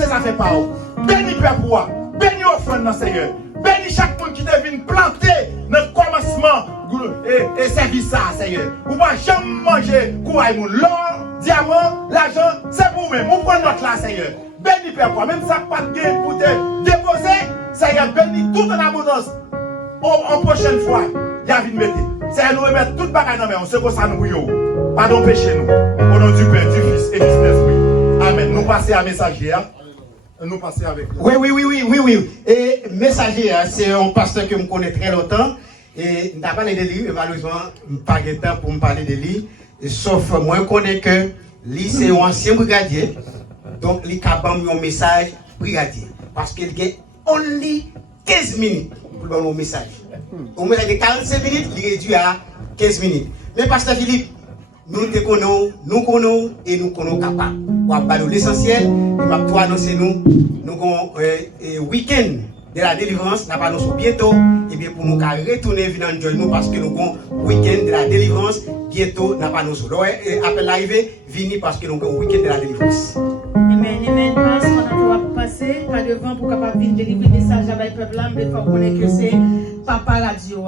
ses affaires par où. Bénis Père pour bénis offrande dans Seigneur. Bénis chaque monde qui devine planter dans le commencement et service ça, Seigneur. Ou pas jamais manger courage, l'or, diamant, l'argent, c'est pour vous-même. Vous prenez notre là, Seigneur. Bénis Père pour même ça pas de gain pour te déposer, Seigneur, bénis tout en abondance. En prochaine fois, il y a une mettre. Seigneur, nous remettre toute bagaille dans main, ce que ça nous bouillot. Pardon, péché nous. Au nom du Père, du Fils et du Saint-Esprit. Amen. Nous passons à messager. Nous passons avec. Oui. Et messager, c'est un pasteur que je connais très longtemps. Et je n'ai pas parlé de lui, mais malheureusement, je n'ai pas de temps pour me parler de lui. Sauf moi, je connais que lui, c'est un ancien brigadier. Donc, il a un message brigadier. Parce qu'il a only 15 minutes pour donner mon message. Au message de 45 minutes, il est réduit à 15 minutes. Mais pasteur Philippe, nous te connaissons, et nous connaissons capables. On va parler l'essentiel, il va tout annoncer nous avons un week-end de la délivrance, nous allons bientôt, et bien pour nous retourner venir nous parce que nous avons un week-end de la délivrance, bientôt nous allons nous. Donc, après l'arrivée, venez parce que nous avons un week-end de la délivrance. Amen. Parce qu'on va passer par devant pour capable venir délivrer le message avec le peuple là, mais il faut connaître que c'est Papa Radio.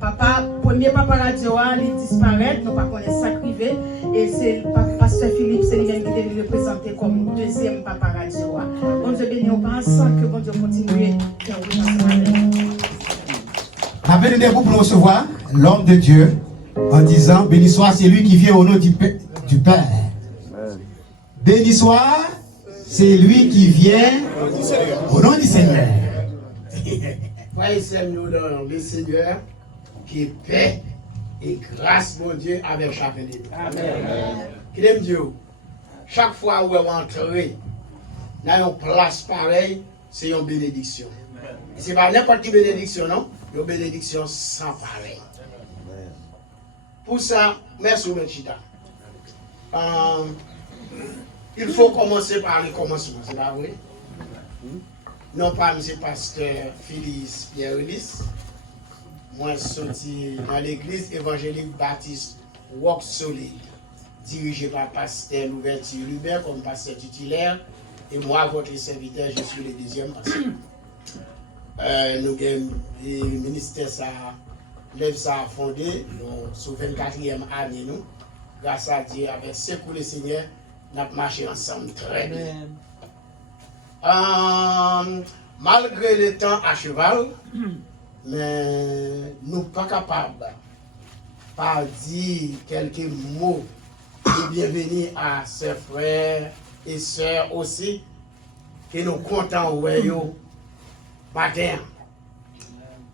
Papa, premier Papa Radio, il disparaît, nous ne connaissons pas ça privé. Et c'est le pasteur Philippe, c'est lui-même qui est représenté comme deuxième Papa Radio. Bon Dieu béni, on pense que bon Dieu continue à faire la peine de vous pour recevoir l'homme de Dieu en disant béni soit celui qui vient au nom du Père. Béni soit celui qui vient au nom du Seigneur. Frères nous dans le Seigneur qui est paix et grâce, mon Dieu, avec chacun de nous. Amen. Qu'il aime Dieu. Chaque fois où on va entrer dans une place pareille, c'est une bénédiction. Ce n'est pas n'importe quelle bénédiction, non? Une bénédiction sans pareil. Pour ça, merci, M. Chita. Il faut commencer par le commencement, c'est pas vrai? Non pas M. Pasteur Phyllis Pierre-Ulysse. Moi, je suis sorti dans l'église évangélique baptiste Walk Solid, dirigé par Pasteur Louverture Lubert comme pasteur titulaire. Et moi, votre serviteur, je suis le deuxième pasteur. Nous avons le ministère ça, lève ça à fonder, sur 24e année, nous, grâce à Dieu, avec ce pour le Seigneur, nous avons marché ensemble très bien. Malgré le temps à cheval, mais nous ne sommes pas capables de dire quelques mots de bienvenue à ses frères et sœurs aussi, que nous comptons au matin.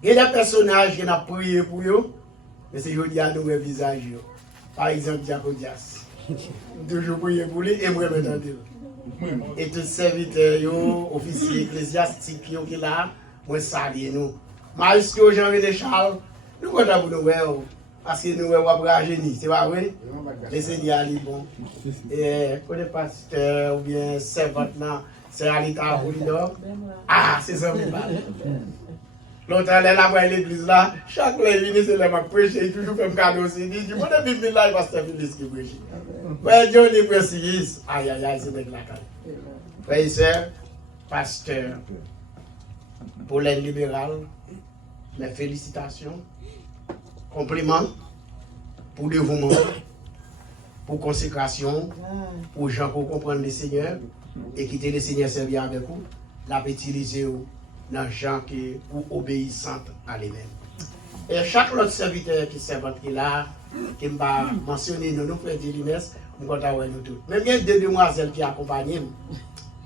Il y a des personnages qui ont prié pour eux, mais c'est eux qui ont nos visages. Par exemple, Diacodias. Toujours prié pour lui et moi, maintenant. Et tous les serviteurs, officiers ecclésiastiques qui sont là, moi, salue nous. Mais jusqu'au Jean-René Charles, nous comptons pour nous, parce que nous sommes à génie, c'est pas vrai? Le Seigneur est bon. Et pour les pasteurs ou bien servantes, c'est Alita Apollinaire. Ah, c'est ça, mais pas. L'autre, elle est là à l'église là, chaque fois qu'il vient, c'est là pour prêcher, il toujours fait un cadeau aussi. Il dit, bon, depuis là, il va se faire Phyllis qui prêche. Ouais, Johnny précise. Aïe, c'est avec la caille. Frères et sœurs, pasteur, pour l'aide libérale, mes félicitations, compliments pour dévouement, pour consécration, pour gens pour comprendre le Seigneur et quitter le Seigneur servir avec vous, la utiliser dans les gens qui sont obéissants à lui-même. Et chaque autre serviteur qui servante qui est là, qui m'a mentionné, nous frères Dilimès, nous comptons nous tous. Même il y a deux demoiselles qui accompagnent.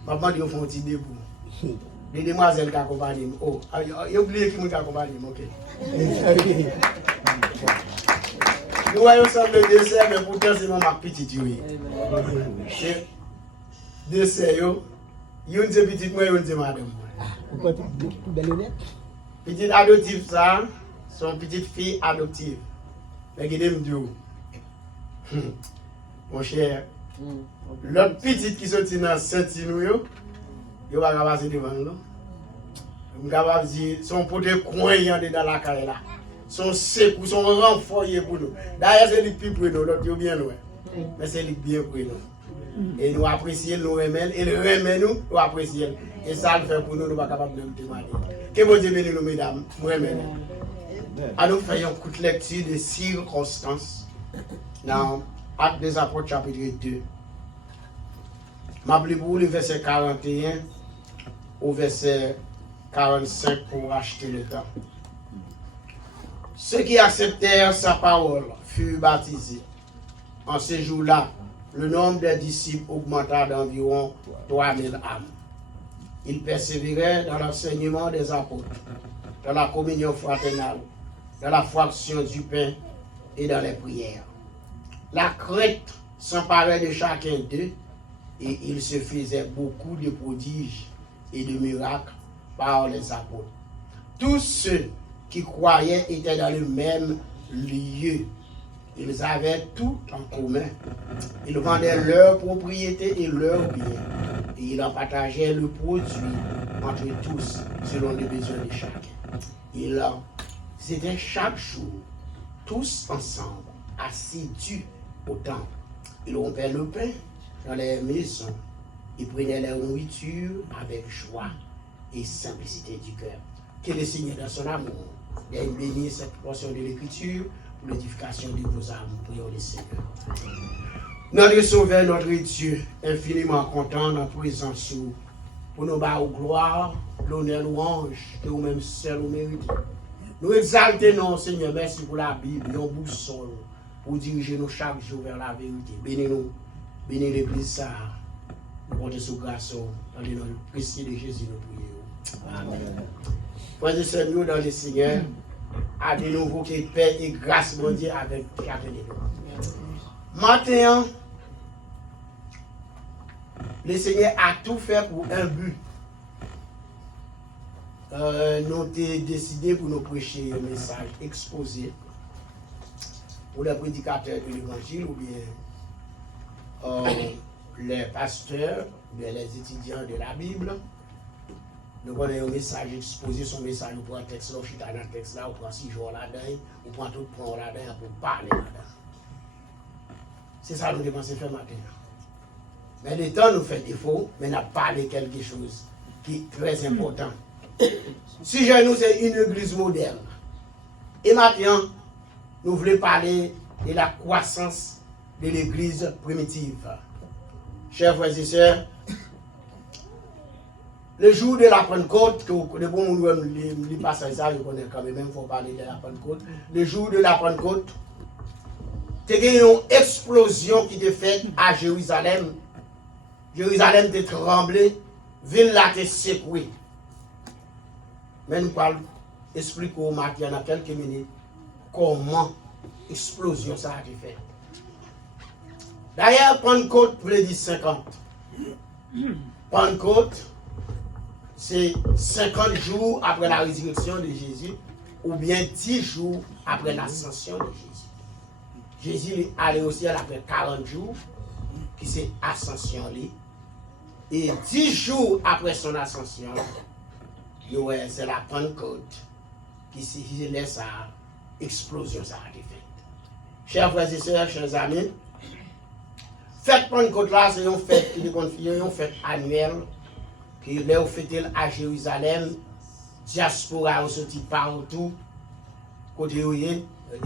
Maman dit, ils font un petit debout. Les demoiselles qui accompagnent. Oh, il a oublié qui nous accompagne. Ok. Nous voyons ça le dessert, mais pourtant c'est mon petit oui. Dessert, il y a une petite moi, il y a une madame. Petite adoptive, ça, son petite fille adoptive. Mais qui aime Dieu. Mon cher, l'autre petite qui sortit dans Saint-Inou, il va passer devant nous. Je vais dire, son pote coin dans la carrière là. Son sec ou son renfort pour nous. D'ailleurs, c'est lui qui pour nous, l'autre est bien loin. Mais c'est lui bien pour nous. Et nous apprécions, nous remercions, et le remercions, nous apprécions. Et ça le fait pour nous, nous ne sommes pas capables de nous témoigner. Que bon Dieu bénisse nous, mesdames, nous remercions. À nous faire une courte lecture de circonstances dans Actes des Apôtres, chapitre 2. Je vais vous le verset 41 au verset 45 pour acheter le temps. Ceux qui acceptèrent sa parole furent baptisés. En ce jour-là, le nombre des disciples augmenta d'environ 3000 âmes. Ils persévéraient dans l'enseignement des apôtres, dans la communion fraternelle, dans la fraction du pain et dans les prières. La crainte s'emparait de chacun d'eux et il se faisait beaucoup de prodiges et de miracles par les apôtres. Tous ceux qui croyaient étaient dans le même lieu. Ils avaient tout en commun. Ils vendaient leurs propriétés et leurs biens. Et ils en partageaient le produit entre tous, selon les besoins de chacun. Ils étaient chaque jour, tous ensemble, assidus au temple. Ils rompaient le pain dans les maisons. Ils prenaient leur nourriture avec joie et simplicité du cœur. Que le Seigneur, dans son amour, vienne bénir cette portion de l'Écriture pour l'édification de vos âmes. Prions le Seigneur. Notre Sauveur, notre Dieu, infiniment content dans la présence pour nous battre gloire, l'honneur, louange, que vous-même seul vous méritez. Nous exaltons, Seigneur, merci pour la Bible, nos boussoles, pour diriger nous chaque jour vers la vérité. Bénis-nous, bénis l'Église, ça. Nous comptons sous grâce, dans le nom précieux de Jésus, nous prions. Amen. Frères et sœurs, nous dans le Seigneur, à de nouveau que paix et grâce, mon Dieu, avec chacun de nous. Maintenant, le Seigneur a tout fait pour un but. Nous avons décidé pour nous prêcher un message exposé pour les prédicateurs de l'Évangile ou bien les pasteurs, ou bien les étudiants de la Bible. Nous avons un message exposé, son message, on prend un texte là, on chute dans le texte là, on prend 6 jours là-dedans, on prend tout le point là-dedans pour parler là-dedans. C'est ça que nous devons faire maintenant. Mais le temps nous fait défaut, mais nous avons parlé quelque chose qui est très important. Si nous c'est une église moderne. Et maintenant, nous voulons parler de la croissance de l'église primitive. Chers frères et sœurs, le jour de la Pentecôte, que le bon monde les passages, ça, je connais quand même, il faut parler de la Pentecôte. Le jour de la Pentecôte, il y a eu une explosion qui était faite à Jérusalem. Jérusalem était tremblée, ville là était secouée. Mais nous parlons, expliquons au matin dans quelques minutes comment l'explosion ça a été faite. D'ailleurs, Pentecôte voulait dire 50. Pentecôte, c'est 50 jours après la résurrection de Jésus, ou bien 10 jours après l'ascension de Jésus. Jésus est allé au ciel après 40 jours, qui c'est ascension. Et 10 jours après son ascension, c'est la Pentecôte qui laisse sa explosion, ça a été fait. Chers frères et sœurs, chers amis, fête Pentecôte là, c'est une fête qui est une fête annuelle qui est fêtée à Jérusalem, diaspora sorti partout, côté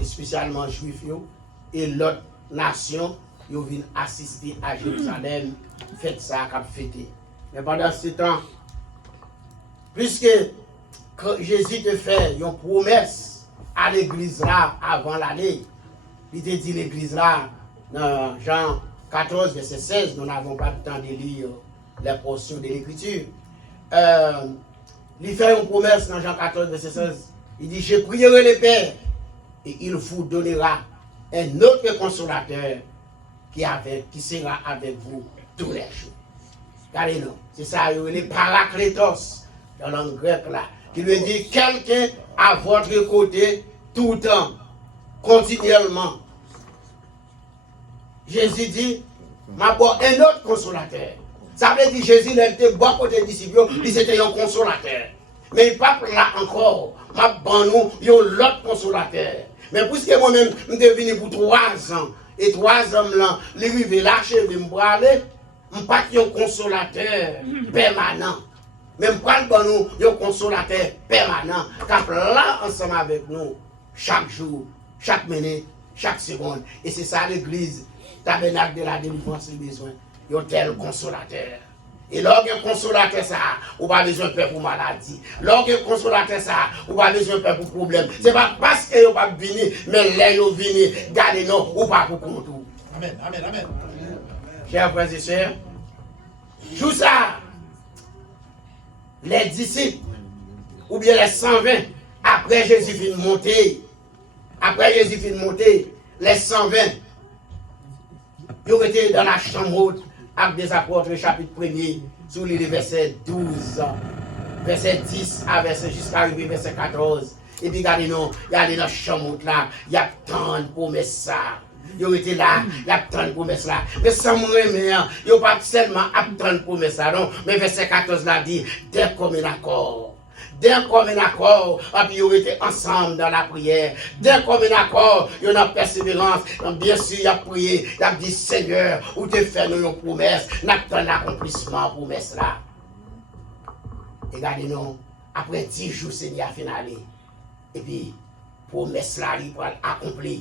spécialement juifs et l'autre nation, ils viennent assister à Jérusalem, fête ça qu'a fêté. Mais pendant ce temps, puisque Jésus te fait une promesse à l'église là avant l'année, il te dit l'église là, dans Jean 14, verset 16, nous n'avons pas le temps de lire les portions de l'écriture. Il fait une promesse dans Jean 14, verset 16. Il dit, je prierai le Père et il vous donnera un autre consolateur qui sera avec vous tous les jours. Regardez-nous, c'est ça, les paraklétos dans la langue grecque là, qui veut dire quelqu'un à votre côté tout le temps, continuellement. Jésus dit, m'a bon un autre consolateur. Ça veut dire Jésus, il était bon côté des disciples, il était un consolateur. Mais il pas là encore, m'a bon nous, il y a l'autre consolateur. Mais puisque moi-même, je suis venu pour 3 ans, et 3 hommes là, les rives lâchés, ils me aller, pas un consolateur permanent. Même pas nous, un consolateur permanent, qui est là ensemble avec nous, chaque jour, chaque minute, chaque seconde. Et c'est ça l'église, tabernacle de la délivrance, les besoins. Il y a un tel consolateur. Et lorsqu'il y a un consolateur, ça, on va besoin de peur pour maladie. Lorsqu'il y a un consolateur, ça, on va besoin de peur pour problème. Ce n'est pas parce qu'il n'y a pas venir, mais là, il venir, gardez-nous, ou pas pour compte. Amen, amen, amen. Chers frères et sœurs, joue ça. Les disciples, ou bien les 120, après Jésus fin monter, les 120, ils ont été dans la chambre haute avec des apôtres, le chapitre 1er, sur les versets 12, verset 10 à verset jusqu'à arriver verset 14. Et puis regardez-nous, il y a dans la chambre haute là, il y a tant de promesses ça. Ils ont été là, il y a tant de promesses là. Mais sans me remettre, ils n'ont pas seulement tant de promesses là, non. Mais verset 14 là dit, d'un commun accord. D'un commun accord, et puis ils ont été ensemble dans la prière. D'un commun accord, il y a une persévérance. Donc, bien sûr, il a prié, il a dit, Seigneur, où tu fais nous une promesse, n'attends l'accomplissement promesse là. Et regardez-nous, après 10 jours, Seigneur a finalé. Et puis, promesse là, il va accomplir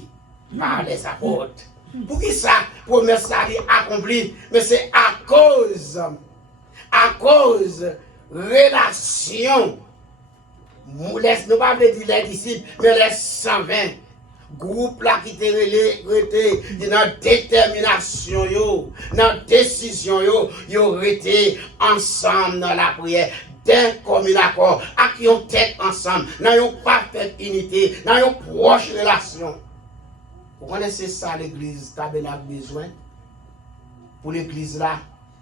par les apôtres. Pour qui ça, promesse là, il accomplit? Mais c'est à cause relation. Nous ne pas dire les disciples, mais les 120 groupes là qui étaient dans détermination, dans décision, ils ont été ensemble dans la prière, d'un commun accord, avec une tête ensemble, dans une parfaite unité, dans une proche relation. Vous connaissez ça, l'église tabernacle besoin? Pour l'église là,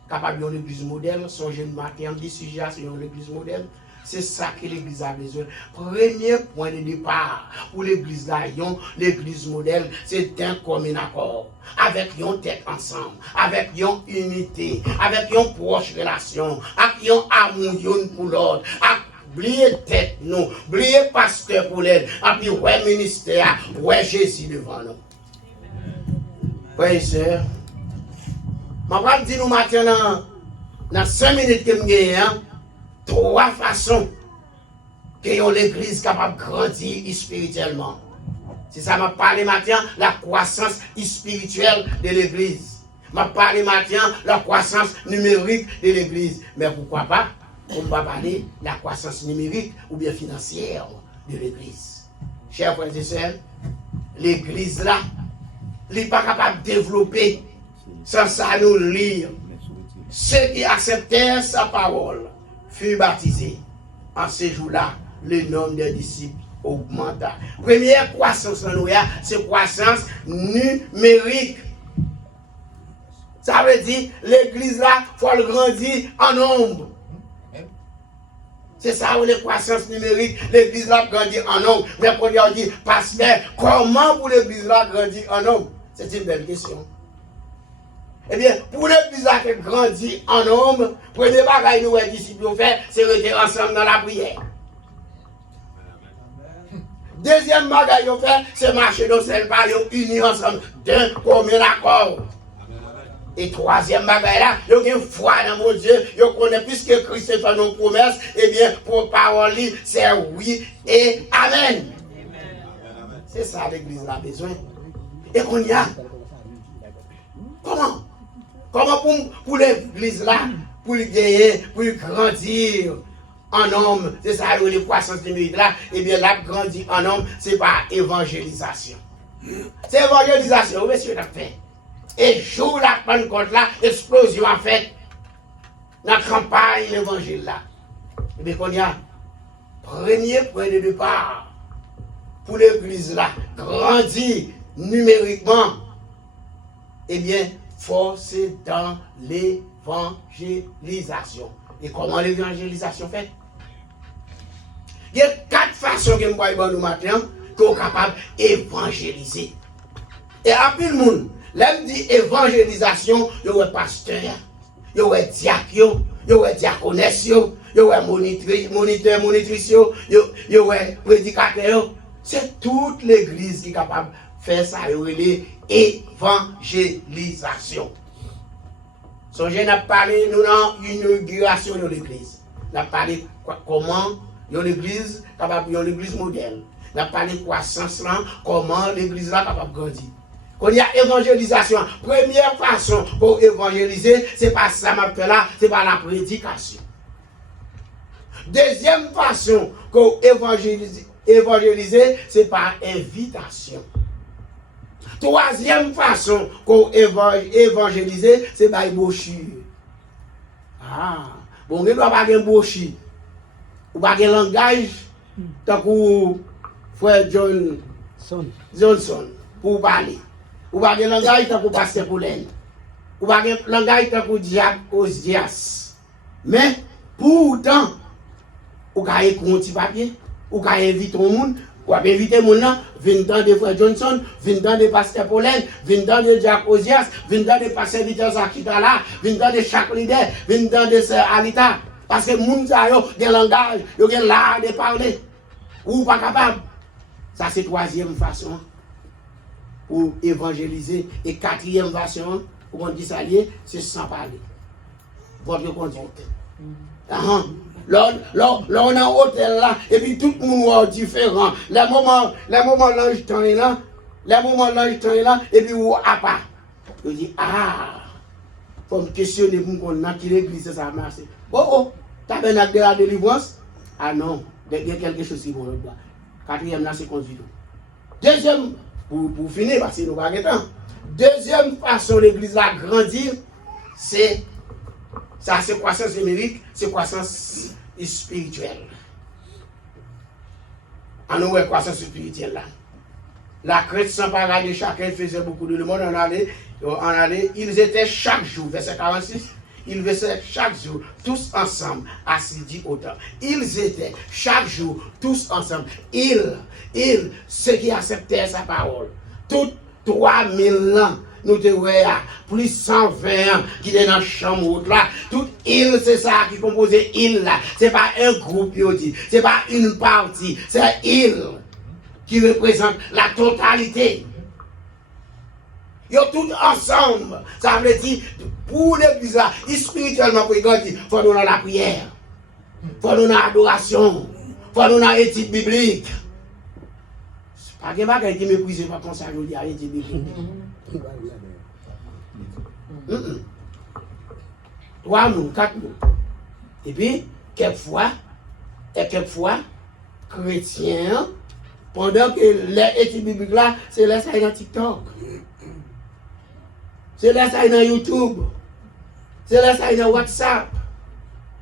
capable d'une église modèle, son jeune matin, on dit sujet sur l'église modèle. C'est ça que l'église a besoin. Premier point de départ pour l'église là, l'église modèle, c'est un commun accord. Avec une tête ensemble, avec une unité, avec une proche relation, avec un amour pour l'autre. Oubliez tête nous, oubliez pasteur pour l'aide, et puis ouais ministère, ouais Jésus devant nous. Frères et sœurs, je vais dire nous maintenant, dans 5 minutes que je gagne, 3 façons que l'église est capable de grandir spirituellement. C'est ça m'a parlé maintenant, la croissance spirituelle de l'église. M'a parlé maintenant, la croissance numérique de l'église. Mais pourquoi pas? On va parler de la croissance numérique ou bien financière de l'église. Chers frères et sœurs, l'église là, elle n'est pas capable de développer sans ça nous lire. Ceux qui acceptèrent sa parole furent baptisés. En ce jour-là, le nombre de disciples augmenta. Première croissance dans nous, c'est croissance numérique. Ça veut dire l'église là, il faut le grandir en nombre. C'est ça où les croissances numériques, l'église là grandit en nombre. Mais quand on dit, pasteur, comment pour l'église là grandir en nombre? C'est une belle question. Eh bien, pour l'église là qui grandit en nombre, premier bagage que nous les disciples ont fait, c'est rester ensemble dans la prière. Deuxième bagage qu'ils ont fait, c'est marcher dans celle pas, ils ont unis ensemble d'un commun accord. Et troisième bagage là, ils ont une foi dans mon Dieu, ils connaissent plus que Christ fait nos promesses, eh bien, pour parole, c'est oui et amen. C'est ça l'église a besoin. Et qu'on y a. Comment? Comment pour l'église là, pour gagner, pour grandir en homme, c'est ça les croissance numérique là, et bien là, grandir en homme, c'est par évangélisation. C'est évangélisation, monsieur l'a fait. Et jour la Pentecôte là, explosion en fait, dans la campagne l'évangile là. Et bien qu'on y a, premier point de départ pour l'église là, grandir numériquement, eh bien, forcer dans l'évangélisation. Et comment l'évangélisation fait? Il y a 4 façons que nous voyons nous matin qu'on est capable d'évangéliser. Et à plus le monde, là, on dit évangélisation, il y a pasteur, il y a diacre, il y a diaconesse, il y a moniteur, monitrice, il y a prédicateur. C'est toute l'église qui est capable de faire ça, l'évangélisation. Songez, n'a parlé, nous, dans l'inauguration de l'église. N'a parlé comment l'église capable de l'église modèle. N'a parlé croissance là, comment l'église là capable de grandir. Quand il y a évangélisation, première façon pour évangéliser, c'est pas ça m'a fait là, c'est pas la prédication. Deuxième façon pour évangéliser, c'est par invitation. Troisième façon pour évangéliser, c'est par brochure. Ah, bon, on ne doit pas avoir une brochure. Ou pas un langage, tant que frère Johnson, pour parler. Ou pas un langage, tant que pasteur Poulen. Ou pas un langage, tant que Diacre Osias. Mais, pourtant, ou ka écrire un petit papier, ou ka inviter au monde, ou inviter mon là, venant de frère Johnson, venant de pasteur Paulen, venant de Diacre Osias, venant de pasteur Vitor Zakitala, venant de chaque leader, venant de sœur Alita. Parce que moun sa yo gen langage, yo gen l'art de parler. Ou pas capable. Ça c'est troisième façon pour évangéliser. Et quatrième façon, pour on dit ça lié, c'est sans parler. Votre conduite. Là, on a un hôtel là, et puis tout le monde est différent. Les moments l'ange temps est là, et puis ou à part. Je dis, faut me questionner pour qu'on a qui l'église, ça marche. Oh, tabernacle de la délivrance? Ah non, il y a quelque chose qui est bon là-bas. Quatrième là, c'est conduite. Deuxième, pour finir, parce que nous n'avons pas de temps. Deuxième façon l'église a grandir, c'est ça, c'est croissance numérique, c'est croissance spirituelle. En nous, croissance spirituelle là. La crête sans parler, chacun faisait beaucoup de monde en allait, ils étaient chaque jour, verset 46, ils étaient chaque jour, tous ensemble, assidus au temple. Ils étaient chaque jour, tous ensemble. Ils, ceux qui acceptaient sa parole, toutes 3000 ans, nous te voyons, plus 120 ans qui est dans la chambre là. Toute île, c'est ça qui compose île là. C'est pas un groupe, c'est pas une partie, c'est île qui représente la totalité. Ils sont tous ensemble. Ça veut dire, pour l'église là, spirituellement pour grandir, il faut nous dans la prière, il faut nous dans l'adoration, il faut nous dans l'étude biblique. C'est pas que bagage qui méprise pas comme ça, je dis à l'étude biblique. 3 mots, 4 mots. Et puis, quelquefois, chrétiens, pendant que l'étude biblique là, c'est là ça dans TikTok. C'est là ça dans YouTube. C'est là ça dans WhatsApp.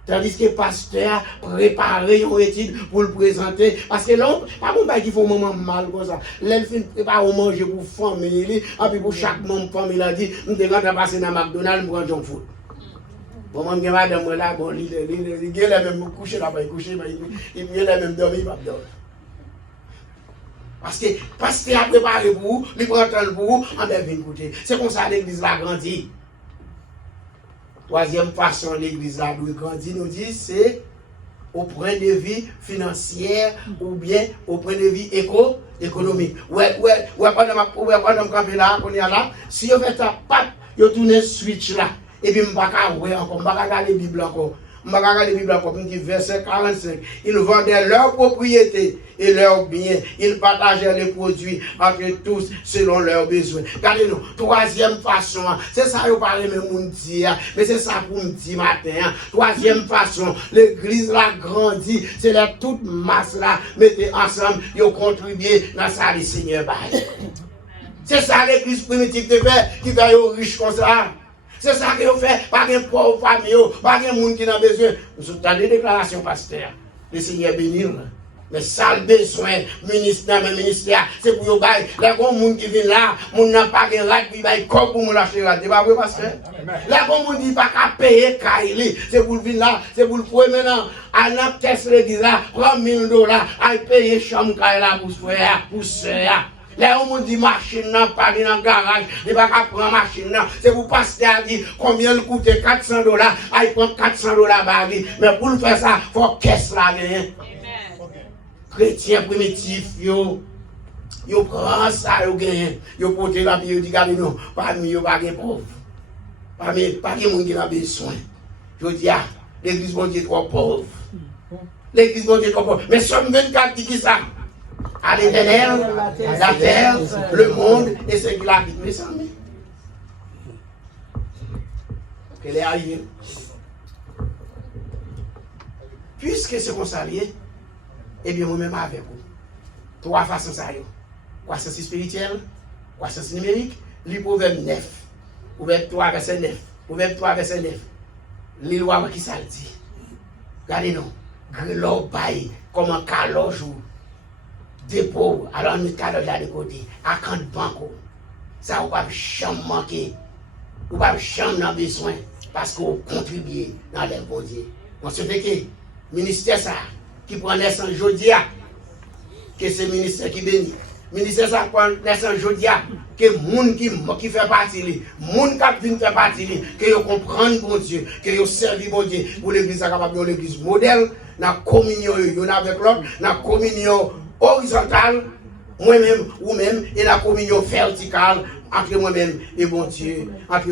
Tandis que le pasteur prépare une étude pour le présenter. Parce que l'homme, pas mon bail qui fait un moment mal comme ça. L'homme prépare à manger pour famille. Et puis pour chaque membre de famille, il a dit, nous devons passer dans McDonald's pour un junk food. Bon, moi, je vais madame là, bon, il est même couché là-bas, il vient même dormir, il va dormir. Parce que le pasteur a préparé pour vous, il prend le pour vous, on devient écouter. C'est comme ça l'église va grandir. Troisième façon l'église a doit grandir, nous dit, c'est au point de vue financier ou bien au point de vue économique. Ouais, pendant que je là, on est là, si on fait ça, on tourne switch là, et puis on ne va pas regarder la Bible encore. Verset 45. Ils vendaient leurs propriétés et leurs biens. Ils partageaient les produits entre tous selon leurs besoins. Regardez-nous, troisième façon, c'est ça que vous parlez, mais c'est ça pour me dire matin. Troisième façon, l'église là grandit, c'est la toute masse là, mettez ensemble, ils ont contribué dans ça, les Seigneur. C'est ça l'église primitive qui fait riche comme ça. C'est ça que vous faites, pas de pauvres familles, pas de monde qui n'a besoin. Nous sommes des déclarations, pasteur. Le Seigneur bénit. Mais ça le besoin, ministère, c'est pour vous bailler. Les gens qui viennent là, ils n'ont pas de right, ils baillent comme pour nous lâcher là. C'est pas vrai, pasteur? Les gens qui disent pas qu'à payer, c'est pour venir là, c'est pour le premier maintenant. À la caisse, l'église là, $1 000, à payer chambre là pour frère, pour soeur. Là, on dit machine, pas dans le garage, il va pas prendre machine. C'est pour passer à dire combien il coûte $400, il prend $400 par vie. Mais pour le faire ça, il faut caisse là. Chrétiens primitifs, yo prend ça, yo gagne. Yo porte la vie, yo dit, regardez nous, parmi yo pas de pauvres. Pas de monde qui a besoin. Je dis, l'église bon Dieu est trop pauvre. L'église bon Dieu est trop pauvre. Mais Somme 24 dit qui ça? À l'éternel, la terre, le monde et ce qu'il habite. Mais ça, qu'elle est arrivée. Puisque c'est comme ça, eh bien, moi-même avec vous. Trois façons ça. Croissance spirituelle, croissance numérique, le proverbe 9. Proverbe 3, verset 9. Proverbe 3, verset 9. Les lois qui ça dit. Regardez-nous. Grelo bail, comme un caloge ou dépôt, alors nous caloge là de côté, à quand banco. Ça, on va jamais manquer. On va jamais besoin parce qu'on contribue dans les bon Dieu. On se fait que le ministère ça, qui prend naissance aujourd'hui, que c'est le ministère qui bénit. Le ministère ça prend naissance aujourd'hui, que les gens qui fait partie, les gens qui fait partie, que ils comprennent bon Dieu, que ils servent bon Dieu, pour l'église capable de l'église modèle, dans la communion avec l'autre, dans la communion horizontale, moi-même ou même, et la communion verticale, entre moi-même et bon Dieu, entre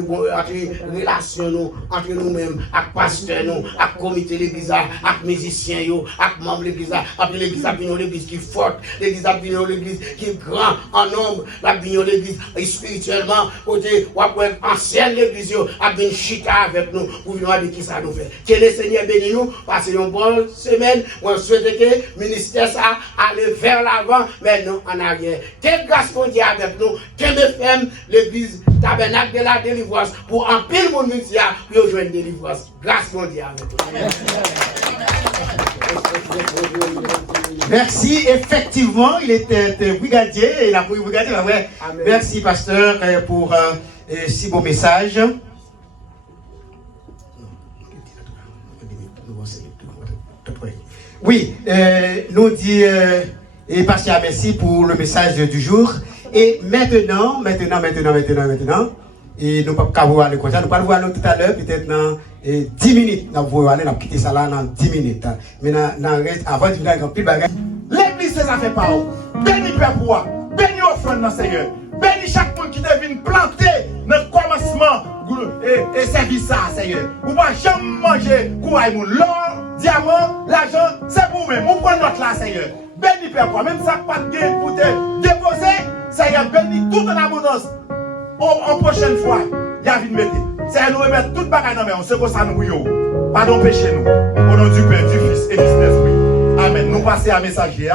relation nous, entre nous-mêmes, avec pasteur nous, avec comité de l'église, avec musiciens, avec membres de l'église, avec l'église l'église qui est forte, l'église l'église qui est grand en nombre, l'église spirituellement, côté, ou après ancienne l'église, avec chita avec nous, pour venir dire qui ça nous fait. Que le Seigneur bénisse nous, passez une bonne semaine, on souhaite que le ministère ça aille vers l'avant, mais non en arrière. Quelle grâce pour Dieu avec nous, quelle femme l'église tabernacle de la délivrance pour en pile mon ministère pour jouer une délivrance. Grâce mon Dieu avec vous. Merci, effectivement, il était brigadier, et il a pris brigadier. Ouais. Merci, pasteur, pour si beau message. Oui, nous dit, et pasteur, merci pour le message du jour. Et maintenant, et nous ne pouvons pas voir le concert, nous allons voir tout à l'heure, peut-être dans 10 minutes, nous allons aller, nous allons quitter ça là dans 10 minutes. Mais avant de venir avec un bagage. L'église, ça fait pas. Béni Père pour béni offrande dans Seigneur. Béni chaque monde qui devine planter dans le commencement et service ça, Seigneur. Vous ne pouvez jamais manger courage, l'or, diamant, l'argent, c'est pour vous-même. Vous prenez notre là, Seigneur. Béni Père pour même ça pas de gain pour te déposer, Seigneur, béni tout en abondance. En prochaine fois, il y a une mettre. Seigneur, nous remettre toute bagaille dans main, ce que ça nous bouillot. Pardon, péché nous. Au nom du Père, du Fils et du Saint-Esprit. Amen. Nous passons à messager.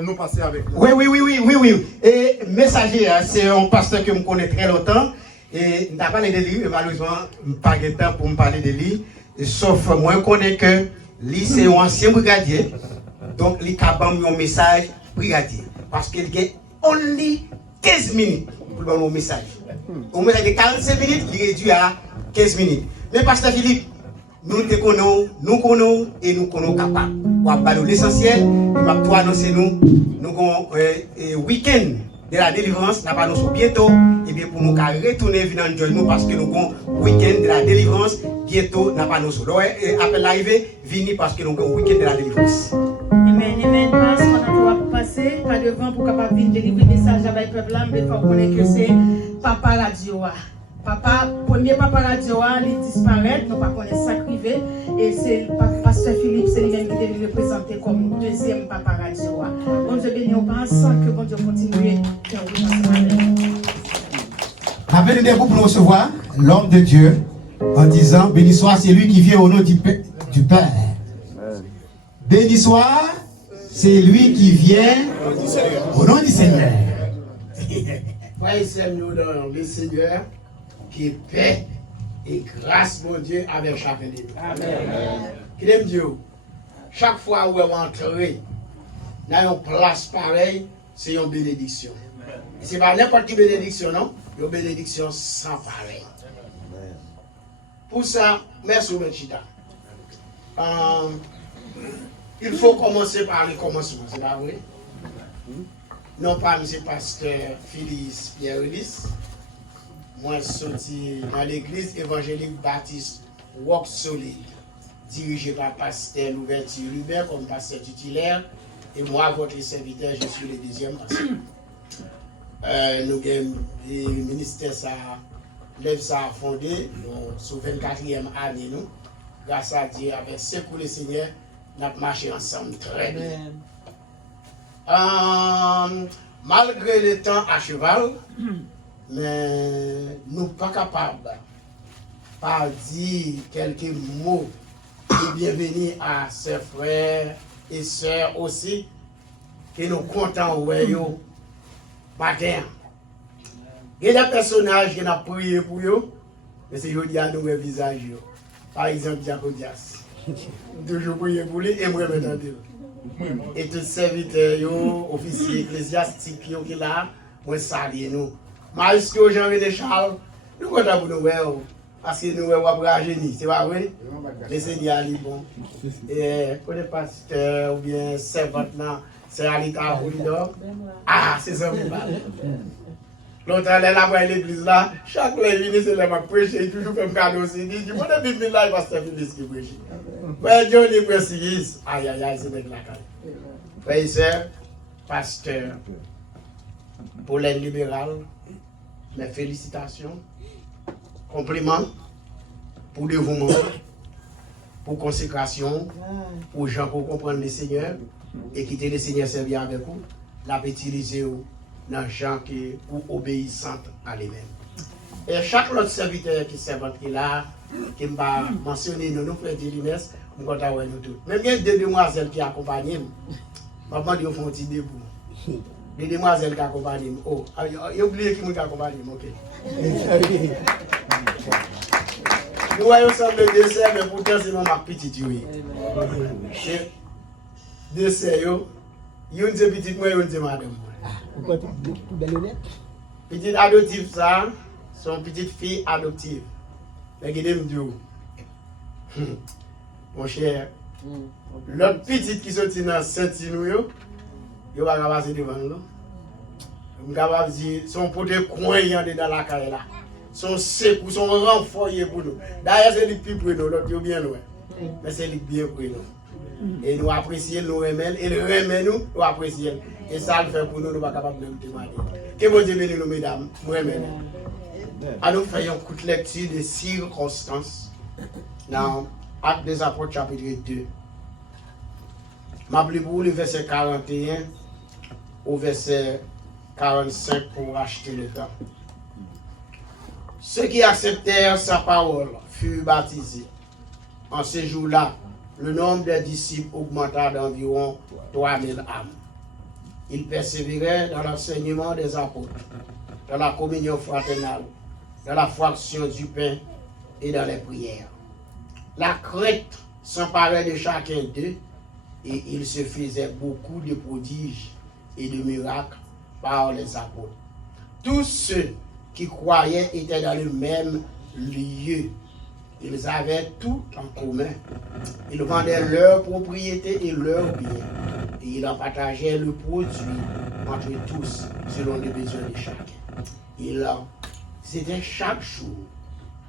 Nous passons avec nous. Oui. Et messager, c'est un pasteur que je connais très longtemps. Et n'a pas parlé de lui, malheureusement, je n'ai pas de temps pour me parler de lui. Sauf moi, je connais que lui, c'est un ancien brigadier. Donc, il a un message brigadier. Parce qu'il y a only 15 minutes pour donner un message. Au message de 45 minutes, il est réduit à 15 minutes. Mais pasteur Philippe, nous te connaissons, et nous connaissons capables. On va parler l'essentiel, il va tout annoncer nous avons un week-end de la délivrance, nous allons bientôt, et bien pour nous retourner venir en nous parce que nous avons un week-end de la délivrance, bientôt nous allons après l'arrivée, venir parce que nous avons un week-end de la délivrance. Amen. Parce qu'on a passer par devant pour capable venir délivrer le message à le peuple là, mais il faut connaître que c'est Papa Radio. Papa, premier Papa Radio, il disparaît, nous ne connaissons pas ça privé. Et c'est le pasteur Philippe, c'est lui-même qui est représenté comme deuxième Papa Radio. Bon Dieu béni, on pense que bon Dieu continue. Avec des groupes pour recevoir l'homme de Dieu en disant béni soit celui qui vient au nom du Père. Béni soit c'est lui qui vient au nom du Seigneur. Praise-nous dans le Seigneur qui est paix et grâce, mon Dieu, avec chacun de nous. Amen. Qu'il aime Dieu. Chaque fois où on entre dans une place pareille, c'est une bénédiction. Ce n'est pas n'importe quelle bénédiction, non? C'est une bénédiction sans pareil. Pour ça, merci au Mechita. Il faut commencer par le commencement, c'est pas vrai? Non pas M. Pasteur Phyllis Pierre-Ulysse. Moi, je suis sorti dans l'église évangélique baptiste Walk Solid, dirigée par Pasteur Louverture Hubert comme pasteur titulaire. Et moi, votre serviteur, je suis le deuxième pasteur. Nous avons le ministère ça lève ça a fondé, sur 24e année, nous, grâce à Dieu, avec ce que le Seigneur, nous avons marché ensemble très bien. Malgré le temps à cheval, mais nous ne sommes pas capables de dire quelques mots de bienvenue à ses frères et sœurs aussi, que nous comptons au matin. Il y a des personnages qui ont prié pour eux, mais c'est eux qui ont nos visages. Par exemple, Diacodias. Toujours prié pour lui et moi maintenant. Et tous les serviteurs, officiers ecclésiastiques qui sont là, moi salue nous. Mais jusqu'au Jean-René Charles, nous comptons pour nous voir. Parce que nous avons rajeuni, c'est pas vrai? Le Seigneur est bon. Et pour les pasteurs ou bien servantes là, c'est Alita Apollidor. Ah, c'est ça que je parle. L'autre, elle est là à l'église là, chaque fois qu'il vient, c'est là pour prêcher, il toujours fait un cadeau aussi. Il dit, moi, je suis là, il va se faire Phyllis qui prêche. Mais Johnny précise, aïe, aïe, aïe, c'est avec la caille. Frères et sœurs, pasteur, pour l'aide libérale, mes félicitations, compliments, pour dévouement, pour consécration, pour gens pour comprendre le Seigneur et quitter le Seigneur servir avec vous, la utiliser dans les gens qui sont obéissants à lui-même. Et chaque autre serviteur qui servante qui est là, qui m'a mentionné, nous frères d'Ilines, nous comptons nous tous. Même il y a deux demoiselles qui accompagnent, maman dit au fond petit debout. Des demoiselles qui accompagnent. Oh, il a oublié qui m'a accompagné, ok. Nous voyons ça le dessert, mais pourtant c'est ma petite oui. Dessert, il y a une petite moi et une madame. Petite adoptive ça, son petite fille adoptive. Mais qui me dit, mon cher, l'autre petite qui sortit dans Saint-Inou, il va passer devant nous. Je suis capable de dire, son pote coin dans la carrière là. Son sec ou son renfort pour nous. D'ailleurs, c'est le plus pour nous, l'autre bien loin. Mais c'est le bien pour nous. Et nous apprécions, nous remercions, et le remercions, nous apprécions. Et ça le fait pour nous, nous ne sommes pas capables de nous demander. Que bon Dieu bénisse nous, mesdames, nous remercions. Alors, nous faisons une courte lecture de circonstances dans Actes des Apôtres, chapitre 2. Je vais vous le verset 41 au verset 45 pour acheter le temps. Ceux qui acceptèrent sa parole furent baptisés. En ce jour-là, le nombre des disciples augmenta d'environ 3000 âmes. Ils persévéraient dans l'enseignement des apôtres, dans la communion fraternelle, dans la fraction du pain et dans les prières. La crainte s'emparait de chacun d'eux et il se faisait beaucoup de prodiges et de miracles par les apôtres. Tous ceux qui croyaient étaient dans le même lieu. Ils avaient tout en commun. Ils vendaient leurs propriétés et leurs biens. Et ils en partageaient le produit entre tous, selon les besoins de chacun. Ils étaient chaque jour,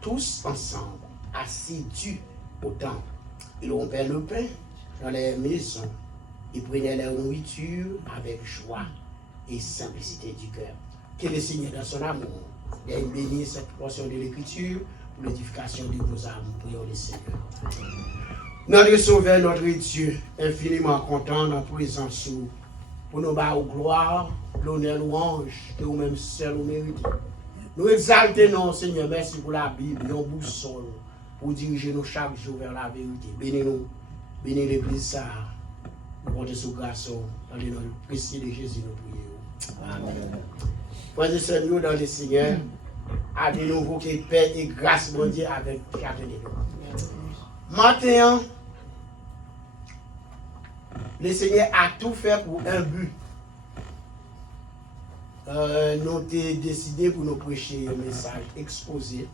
tous ensemble, assidus au temple. Ils rompaient le pain dans les maisons. Ils prenaient leur nourriture avec joie et simplicité du cœur. Que le Seigneur, dans son amour, ait béni cette portion de l'Écriture pour l'édification de vos âmes. Prions le Seigneur. Notre Sauveur, notre Dieu, infiniment content dans la présence pour nous battre gloire, l'honneur, louange, que vous-même seul vous méritez. Nous exaltons, Seigneur, merci pour la Bible, nos boussoles, pour diriger nous chaque jour vers la vérité. Bénis-nous, bénis l'Église, ça. Nous comptons sous grâce, dans le nom précieux de Jésus, nous prions. Amen. Frères et sœurs, nous dans le Seigneur, à de nouveau que paix et grâce, mon Dieu, avec chacun de nous. Maintenant, le Seigneur a tout fait pour un but. Nous avons décidé pour nous prêcher un message exposé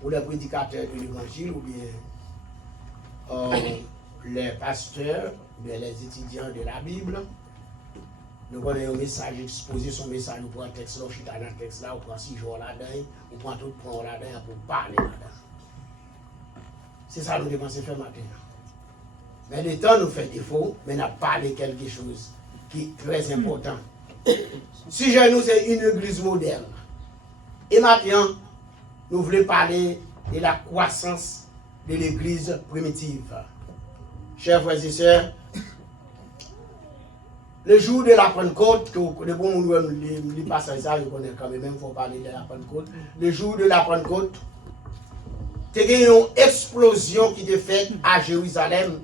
pour les prédicateurs de l'évangile ou bien les pasteurs, ou bien les étudiants de la Bible. Nous avons un message exposé, son message, nous prenons un texte là, je suis dans un texte là, on prend 6 jours là-dedans, on prend tout point là-dedans pour parler là-dedans. C'est ça que nous devons faire maintenant. Mais le temps nous fait défaut, mais nous avons parlé quelque chose qui est très important. Si nous c'est une église moderne, Et maintenant, nous voulons parler de la croissance de l'église primitive. Chers frères et sœurs, le jour de la Pentecôte, que les bons gens les passent ça, je connais quand même, il faut parler de la Pentecôte. Le jour de la Pentecôte, il y a eu une explosion qui était faite à Jérusalem.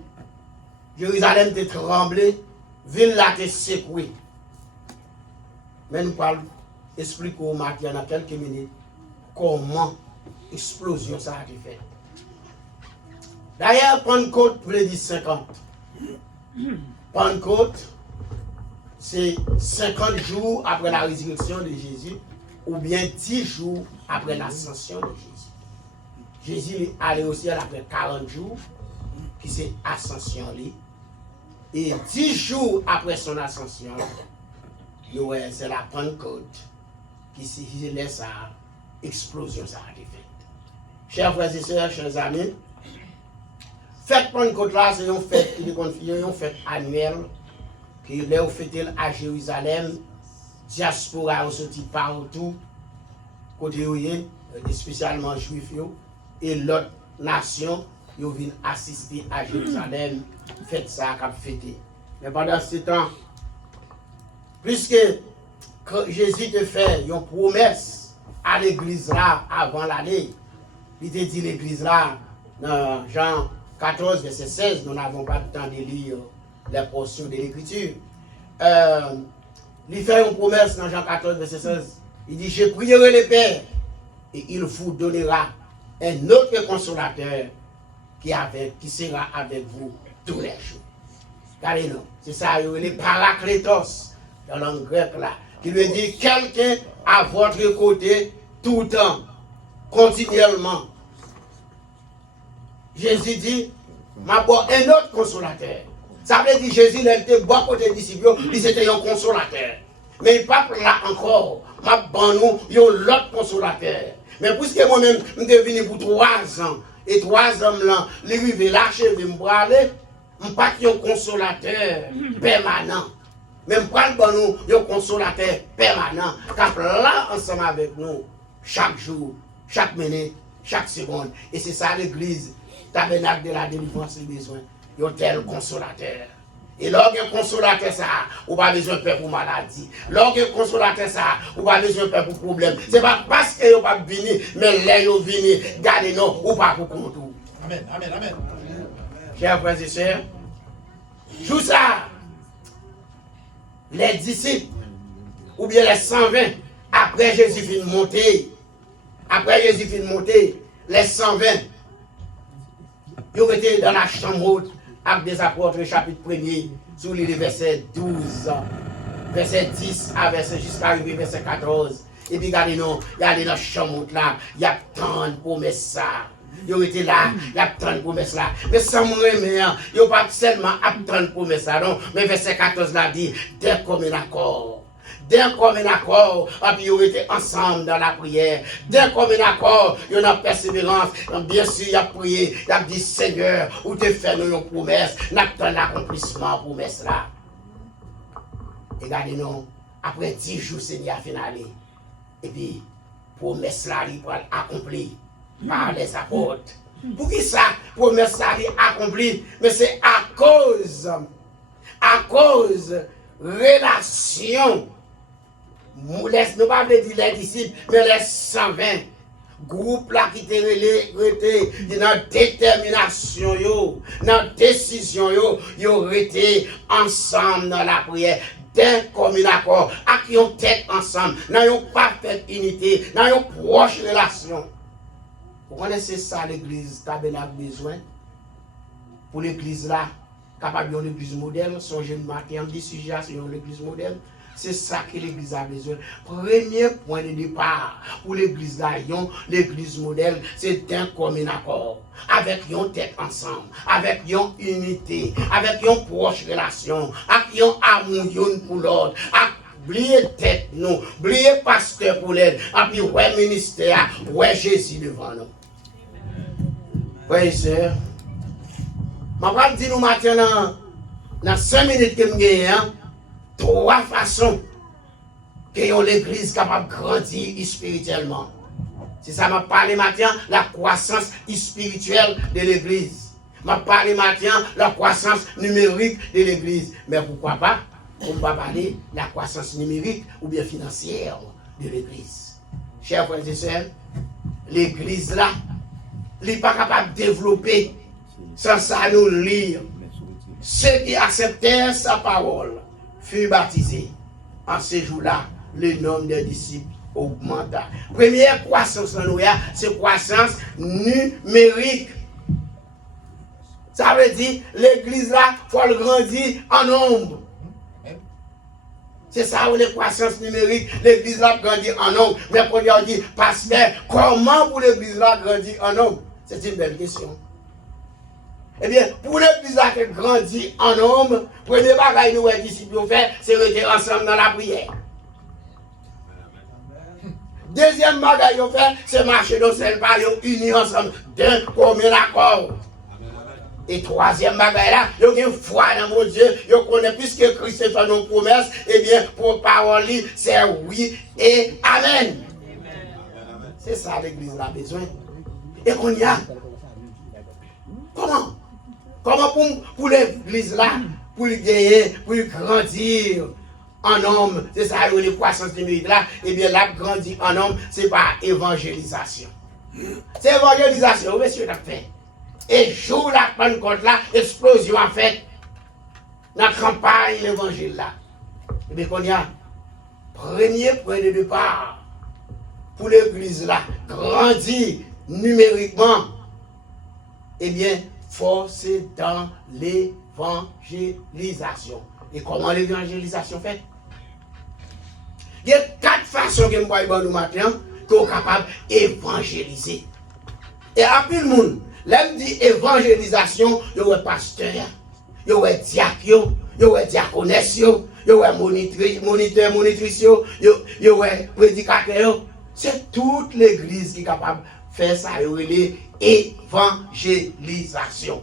Jérusalem était tremblée, ville là était secouée. Mais nous parlons, explique au matin dans quelques minutes comment l'explosion ça a été faite. D'ailleurs, Pentecôte voulait dire 50. Pentecôte, c'est 50 jours après la résurrection de Jésus, ou bien 10 jours après l'ascension de Jésus. Jésus est allé au ciel après 40 jours, qui c'est ascension. Et 10 jours après son ascension, c'est la Pentecôte qui laisse sa explosion, ça a été faite. Chers frères et sœurs, chers amis, fête Pentecôte là, c'est une fête annuelle qui est fêtée à Jérusalem, diaspora est sorti partout, côté spécialement juifs et l'autre nation, ils viennent assister à Jérusalem, fête ça qu'a fêté. Mais pendant ce temps, puisque Jésus te fait une promesse à l'église là avant l'année, il te dit l'église là, dans Jean 14, verset 16, nous n'avons pas le temps de lire les portions de l'écriture. Il fait une promesse dans Jean 14, verset 16. Il dit, je prierai le Père et il vous donnera un autre consolateur qui sera avec vous tous les jours. Regardez-nous, c'est ça, les parakletos, dans le grec là, qui veut dire quelqu'un à votre côté tout le temps, continuellement. Jésus dit, m'a bon un autre consolateur. Ça veut dire Jésus, il était bon côté disciples, il était un consolateur. Mais il pas là encore, m'a bon nous, l'autre consolateur. Mais puisque moi-même, je suis venu pour 3 ans, et 3 ans là, les rives lâcher, je me aller, je ne pas un consolateur permanent. Même pas un consolateur permanent, qui est là ensemble avec nous, chaque jour, chaque minute, chaque seconde. Et c'est ça l'église, tabernacle de la délivrance, les besoins. Il y a tel consolateur. Et lorsqu'il y a un consolateur, ça, on n'a pas besoin de peur pour maladie. Lorsqu'il y a un consolateur, ça, on n'a pas besoin de peur pour problème. Ce n'est pas parce qu'il n'y a pas venir, mais là, il venir, gardez-nous, ou pas pour compte. Amen, amen, amen. Chers frères et sœurs, tout ça, les disciples, ou bien les 120, après Jésus finit de monter, les 120, ils ont été dans la chambre haute avec des apôtres, chapitre 1er, sur les versets 12, verset 10 à verset jusqu'à arriver verset 14. Et puis regardez-nous, il y a dans la chambre haute là, il y a tant de promesses ça. Ils ont été là, il y a tant de promesses là. Mais sans moi, ils n'ont pas seulement tant de promesses là, non. Mais verset 14 là dit, d'un commun accord. D'un commun accord, et puis ils ont été ensemble dans la prière. D'un commun accord, il y a une persévérance. Bien sûr, il a prié, il a dit, Seigneur, où te fait nous une promesse, n'attend l'accomplissement promesse là. Et regardez-nous, après 10 jours, Seigneur a finalé. Et puis, promesse là, il va accomplir par les apôtres. Pour qui ça, promesse là, il accompli? Mais c'est à cause relation. Nous ne pas dire les disciples, mais les 120 groupes là qui étaient dans détermination, dans décision, ils ont été ensemble dans la prière, d'un commun accord, avec une tête ensemble, dans une parfaite unité, dans une proche relation. Vous connaissez ça, l'église tabernacle besoin? Pour l'église là, capable d'une église modèle, son jeune matin, on dit sujet, c'est une église modèle. C'est ça que l'église a besoin. Premier point de départ pour l'église là, l'église modèle, c'est d'un commun accord. Avec une tête ensemble, avec une unité, avec une proche relation, avec un amour pour l'autre, oubliez tête nous, oubliez pasteur pour l'aide, et puis ouais ministère, ouais Jésus devant nous. Oui, sœur. Je vais dire nous maintenant, dans 5 minutes que je gagne, 3 façons que l'église est capable de grandir spirituellement. C'est ça m'a parlé maintenant, la croissance spirituelle de l'église. M'a parlé maintenant, la croissance numérique de l'église. Mais pourquoi pas? On va parler de la croissance numérique ou bien financière de l'église. Chers frères et sœurs, l'église là, elle n'est pas capable de développer sans ça nous lire. Ceux qui acceptèrent sa parole furent baptisés. En ce jour-là, le nombre des disciples augmenta. Première croissance dans nous, c'est croissance numérique. Ça veut dire, l'église là, il faut le grandir en nombre. C'est ça où la croissance numérique, l'église là grandit en nombre. Mais quand on dit, pasteur, comment pour l'église là grandir en nombre? C'est une belle question. Eh bien, pour l'église là qui grandit en nombre, premier bagage nous les disciples ont fait, c'est rester ensemble dans la prière. Deuxième bagage ils ont fait, c'est marcher dans le pas, ils unis ensemble d'un commun accord. Et troisième bagage là, ils ont une foi dans mon Dieu, ils connaissent plus que Christ fait nos promesses, eh bien, pour parole, c'est oui et amen. C'est ça l'église a besoin. Et qu'on y a. Comment? Comment pour l'église là, pour gagner, pour grandir en homme, c'est ça les croissance numérique là, eh bien là, grandir en homme, c'est par évangélisation. C'est évangélisation, monsieur l'a fait. Et jour la Pentecôte là, explosion a fait dans la campagne l'évangile là. Et bien qu'on y a premier point de départ pour l'église là, grandir numériquement, eh bien, forcer dans l'évangélisation. Et comment l'évangélisation fait? Il y a 4 façons que nous voyons nous matin qu'on est capable d'évangéliser. Et après le monde, l'homme dit évangélisation, il y a pasteur, il y a diacre, il y a diaconesse, il y a moniteur, monitrice, il y a prédicateur. C'est toute l'église qui est capable de faire ça, évangélisation.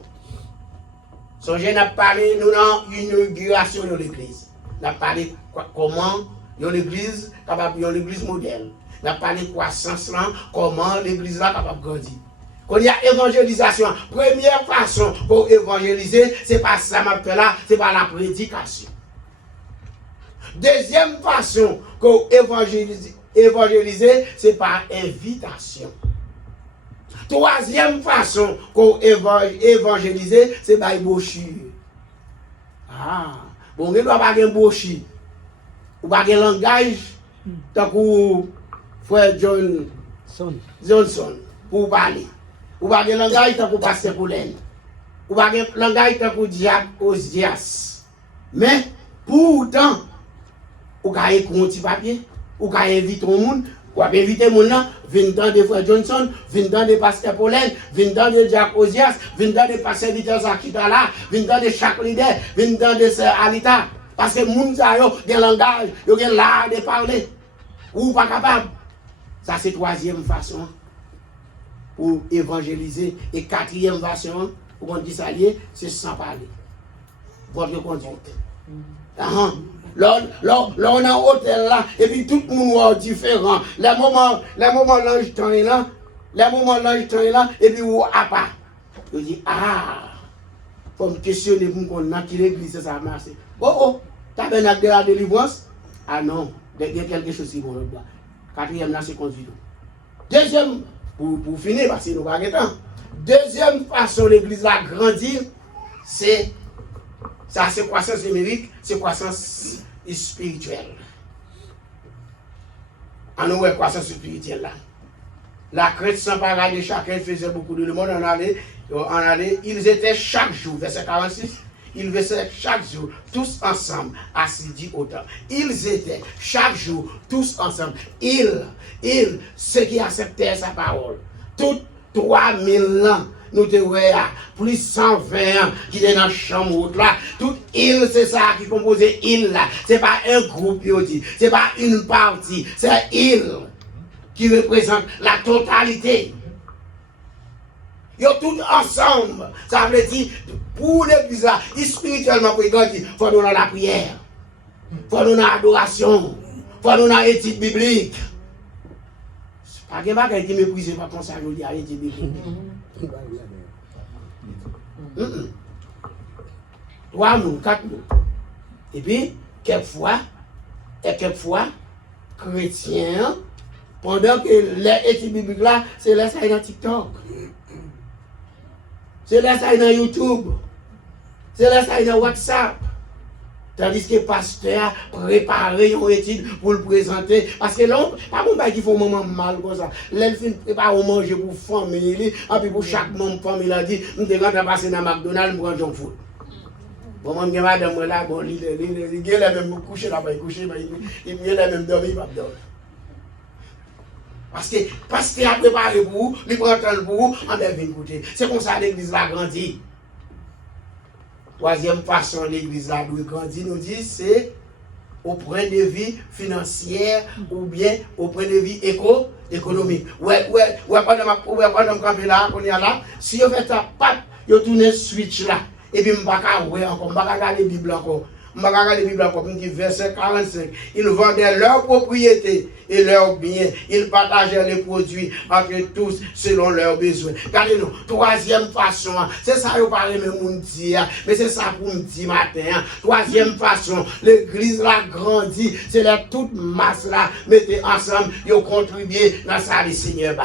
Songez, nous avons parlé, nous avons une inauguration de l'église. Nous avons parlé comment l'église est capable de l'église modèle. Nous avons parlé de croissance, comment l'église est capable de grandir. Quand il y a évangélisation, première façon pour évangéliser, c'est pas ça m'appelle là, c'est pas la prédication. Deuxième façon pour évangéliser, c'est par invitation. Troisième façon pour évangéliser, c'est par brochure. Ah, bon, on ne doit pas avoir une brochure. Ou pas un langage, tant que frère Johnson, pour parler. Ou pas un langage, tant que pasteur Poulen. Ou pas un langage, tant que diacre Osias. Mais, pourtant, ou avez un petit papier, ou avez invité le monde. Ou inviter mon nom, venant de frère Johnson, venant de pasteur Paulen, venant de Jacques Osias, venant de pasteur Victor Zakitala, venant de chaque leader, venant de sœur Alita. Parce que les gens ont un langage, ils ont l'art de parler. Ou pas capable. Ça, c'est troisième façon pour évangéliser. Et quatrième façon, pour qu'on dise ça, c'est sans parler. Votre conduite. Là, on a un hôtel là, et puis tout le monde est différent. Le moment l'ange est là, et puis où à part. Je dis, faut me questionner pour qu'on a qui l'église, ça marche. Oh, t'as bien de la délivrance? Ah non, il y a quelque chose qui est bon. Quatrième là, c'est conduite. Deuxième, pour finir, parce que nous n'avons pas de temps. Deuxième façon l'église a grandir, c'est ça, c'est croissance numérique, c'est croissance spirituelle. En nous, croissance spirituelle là. La crainte sans parler de chacun faisait beaucoup de monde en allait. Ils étaient chaque jour, verset 46, ils étaient chaque jour, tous ensemble, assidus au temple. Ils étaient chaque jour, tous ensemble. Ils, ceux qui acceptaient sa parole, toutes 3000 ans. Nous te voyons, plus 120 ans qui est dans la chambre là. Toute île, c'est ça qui compose île là. Ce n'est pas un groupe, ce n'est pas une partie, c'est île qui représente la totalité. Ils sont tous ensemble. Ça veut dire, pour l'église là, spirituellement pour grandir, il faut nous dans la prière, il faut nous dans l'adoration, il faut nous dans l'étude biblique. Pas de bagage qui méprise pas comme ça, je dis, arrêtez de Trois mots, 4 mots. Et puis, quelquefois, chrétiens, pendant que les études bibliques là, c'est là ça dans TikTok. C'est là ça dans YouTube. C'est là ça dans WhatsApp. Tandis que le pasteur prépare une étude pour le présenter. Parce que là, pas bon qui font moment mal comme ça. L'elle fin prépare à manger pour famille, et puis pour chaque membre famille, il a dit, nous devons passer dans McDonald's pour un junk food. Bon, moi, madame, là, bon, il est même couché là-bas, il couché, il vient même dormir, il va dormir. Parce que le pasteur a préparé pour vous, il prend le temps pour vous, on devient écouter. C'est comme ça l'église a grandi. Troisième façon l'église a grandi, nous dit, c'est au point de vue financier ou bien au point de vue économique. Ouais, pendant que je là, on est là, si on fait ça, on tourne switch là. Et puis, je ne vais pas regarder la Bible encore. Je ne vais pas regarder la Bible encore. Verset 45. Ils vendaient leurs propriétés et leurs biens. Ils partageaient les produits entre tous selon leurs besoins. Regardez-nous. Troisième façon. C'est ça que je parle même dire. Mais c'est ça pour me dire matin. Troisième façon. L'église là grandit. C'est là toute masse là. Mettez ensemble. Ils ont contribué dans ça les Seigneur.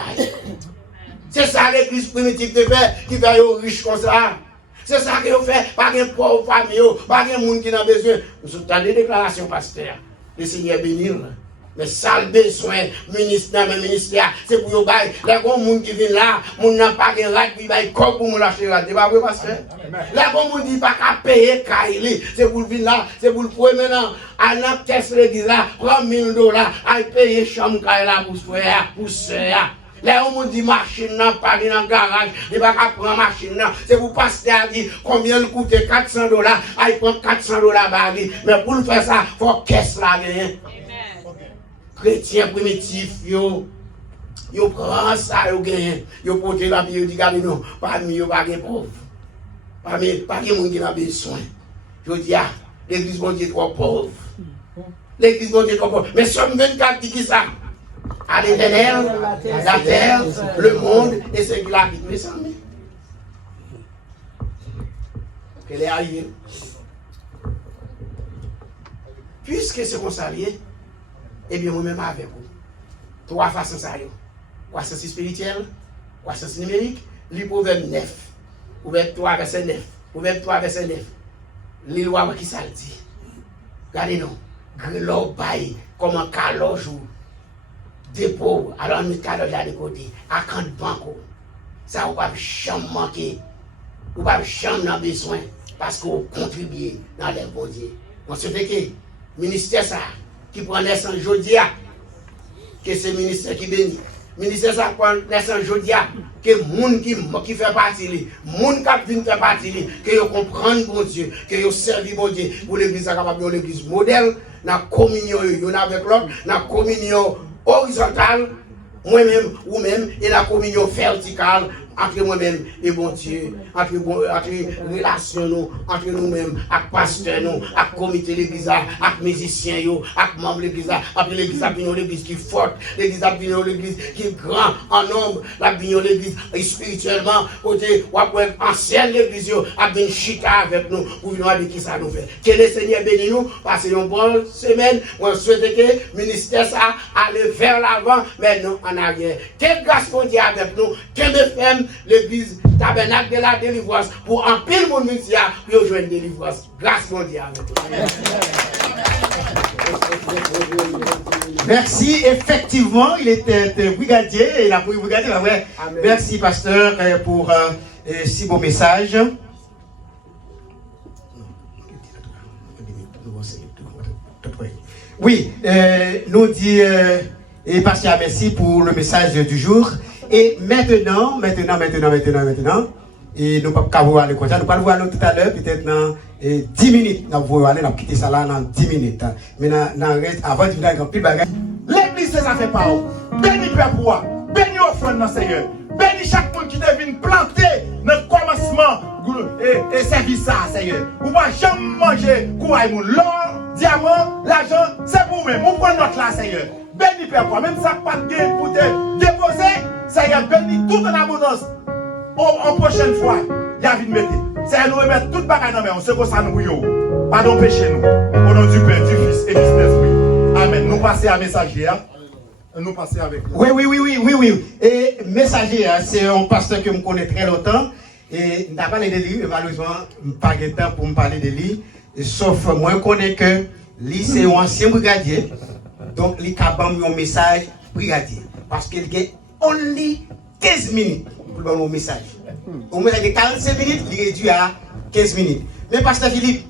C'est ça l'église primitive de fait. Qui fait riche comme ça. C'est ça que vous faites, pas de pauvres familles, pas de monde qui n'a besoin. Vous avez des déclarations, pasteur. Le Seigneur bénit. Mais ça le besoin, ministère, c'est pour vous bailler. Les gens qui viennent là, les gens n'a pas de rade, puis ils comme pour nous lâcher là. C'est pas vrai, pasteur. Les gens qui disent pas qu'à payer, c'est pour venir là, c'est pour le premier maintenant. À la caisse l'église là, prendre $1000, à payer chambre là pour frère, pour soeur. Là, on dit machine, n'a pas dans le garage, il va pas prendre machine, c'est pour passer à dire combien il coûte $400, il prend $400 baril. Mais pour le faire ça, il faut caisse là gagner. Chrétiens primitifs, yo prend ça, yo gagne. Yo porte la vie, yo dit, regardez nous, parmi yo pas de pauvres. Pas de monde qui n'a besoin. Je dis, l'église bon Dieu trop pauvre. L'église bon Dieu trop pauvre. Mais Somme 24 dit qui ça? À l'éternel, la terre, le monde et ce qu'il habite. Mais ça, qu'elle est arrivée. Puisque c'est comme ça, eh bien, moi-même avec vous. 3 façons ça. Croissance spirituelle, croissance numérique, le proverbe 9. Proverbe 3, verset 9. Proverbe 3, verset 9. Les lois qui ça dit. Regardez-nous. Grelo bail, comme un calage ou dépôt, alors nous calage à côté, à quand banco. Ça, on va jamais manquer. On va jamais avoir besoin parce qu'on contribue dans les bons dieux. On se fait que le ministère ça, qui prend naissance aujourd'hui, que c'est le ministère qui bénit. Le ministère ça prend naissance aujourd'hui, que le monde qui fait partie, le monde qui vient faire partie, que vous comprenez bon Dieu, que vous servez bon Dieu, pour l'église capable de l'église modèle, dans la communion avec l'autre, dans la communion horizontale, moi-même ou même, et la communion verticale entre moi-même et bon Dieu, entre relation entre nous-mêmes, avec pasteur nous, avec comité de l'église, avec musiciens, avec membres de l'église, avec l'église l'église qui est forte, l'église l'église qui est grand en nombre, l'église spirituellement, côté ancienne l'église, avec chita avec nous, pour venir voir qui ça nous fait. Que le Seigneur bénisse nous, passez une bonne semaine, on souhaite que le ministère ça aille vers l'avant, mais non en arrière. Quelle grâce pour Dieu avec nous, quelle FM, l'église tabernacle de la délivrance pour un pile monde mundial pour rejoindre la délivrance. Grâce mondiale. Merci. Effectivement, il était brigadier et il a pris brigadier. Ouais. Merci, pasteur, pour si beau message. Oui, nous dit et pasteur, merci pour le message du jour. Et maintenant, et nous ne pouvons pas voir le contraire, nous allons voir tout à l'heure, peut-être dans 10 minutes, nous allons aller, nous quitter ça là dans 10 minutes. Mais avant de venir avec plus de bagages. L'église, ça fait pas. Béni Père pour béni offrande dans Seigneur. Béni chaque monde qui devine planter dans le commencement et service ça, Seigneur. Vous ne pouvez jamais manger courage, l'or, diamant, l'argent, c'est pour vous-même. Vous prenez notre là, Seigneur. bénis Père pour même ça pas de gain pour te déposer, Seigneur, bénis tout en abondance. En prochaine fois, il y a envie de mettre. Seigneur, nous remettre toute bagaille dans main, c'est comme ça nous bouillons. Pardon, péché nous. Au nom du Père, du Fils et du Saint-Esprit. Amen. Nous passons à messager. Nous passons avec nous. Oui. Et messager, c'est un pasteur que je connais très longtemps. Et je n'ai pas parlé de lui, malheureusement, je n'ai pas de temps pour me parler de lui. Sauf moi, je connais que lui, c'est un ancien brigadier. Donc, il a un message brigadier. Parce qu'il a only 15 minutes pour donner un message. Au message de 45 minutes, il est réduit à 15 minutes. Mais pasteur Philippe,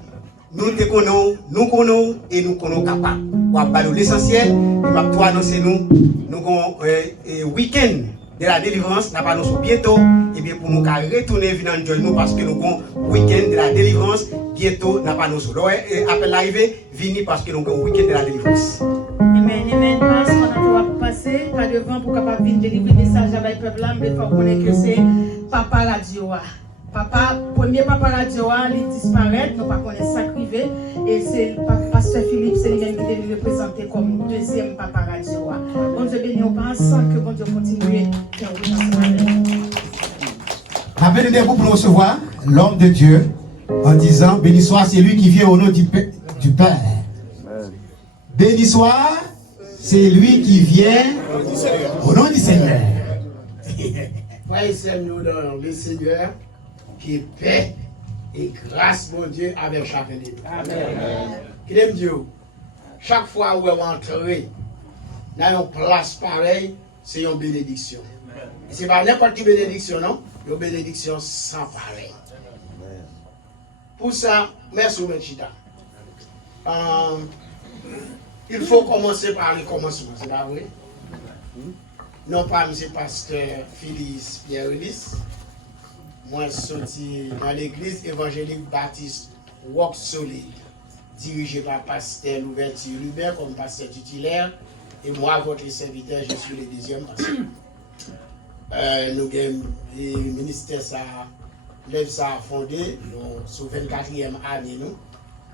nous te connaissons, et nous connaissons capables. On va l'essentiel, il va tout annoncer nous avons un week-end de la délivrance, nous avons bientôt, et bien pour nous retourner venir en nous parce que nous avons un week-end de la délivrance, bientôt nous avons nous. Donc, après l'arrivée, venez parce que nous avons un week-end de la délivrance. Amen. Parce qu'on a passé par devant pour capable venir délivrer le message à le peuple là, mais il faut connaître que c'est Papa Radio. Premier Papa Radio, il disparaît, nous ne connaissons pas ça privé. Et c'est Pasteur Philippe, c'est lui-même qui est représenté comme deuxième Papa Radio. Bon Dieu béni, on pense que bon Dieu continue à faire Rappelez-vous pour recevoir l'homme de Dieu en disant béni soit celui qui vient au nom du Père. Béni soit celui qui vient au nom du Seigneur. Frères nous dans le Seigneur qui paix et grâce, mon Dieu, avec chacun de nous. Amen. Qu'il aime Dieu. Chaque fois où on entre dans une place pareille, c'est une bénédiction. Ce n'est pas n'importe quelle bénédiction, non? Une bénédiction sans pareil. Pour ça, merci, Mechita. Il faut commencer par le commencement, c'est pas vrai? Non pas M. Pasteur Phyllis Pierre-Ulysse. Moi, je suis sorti dans l'église évangélique baptiste Walk Solid, dirigé par Pasteur Louverture Lubert comme pasteur titulaire. Et moi, votre serviteur, je suis le deuxième pasteur. Nous avons le ministère, l'œuvre ça a fondé, nous sommes 24e année, nous.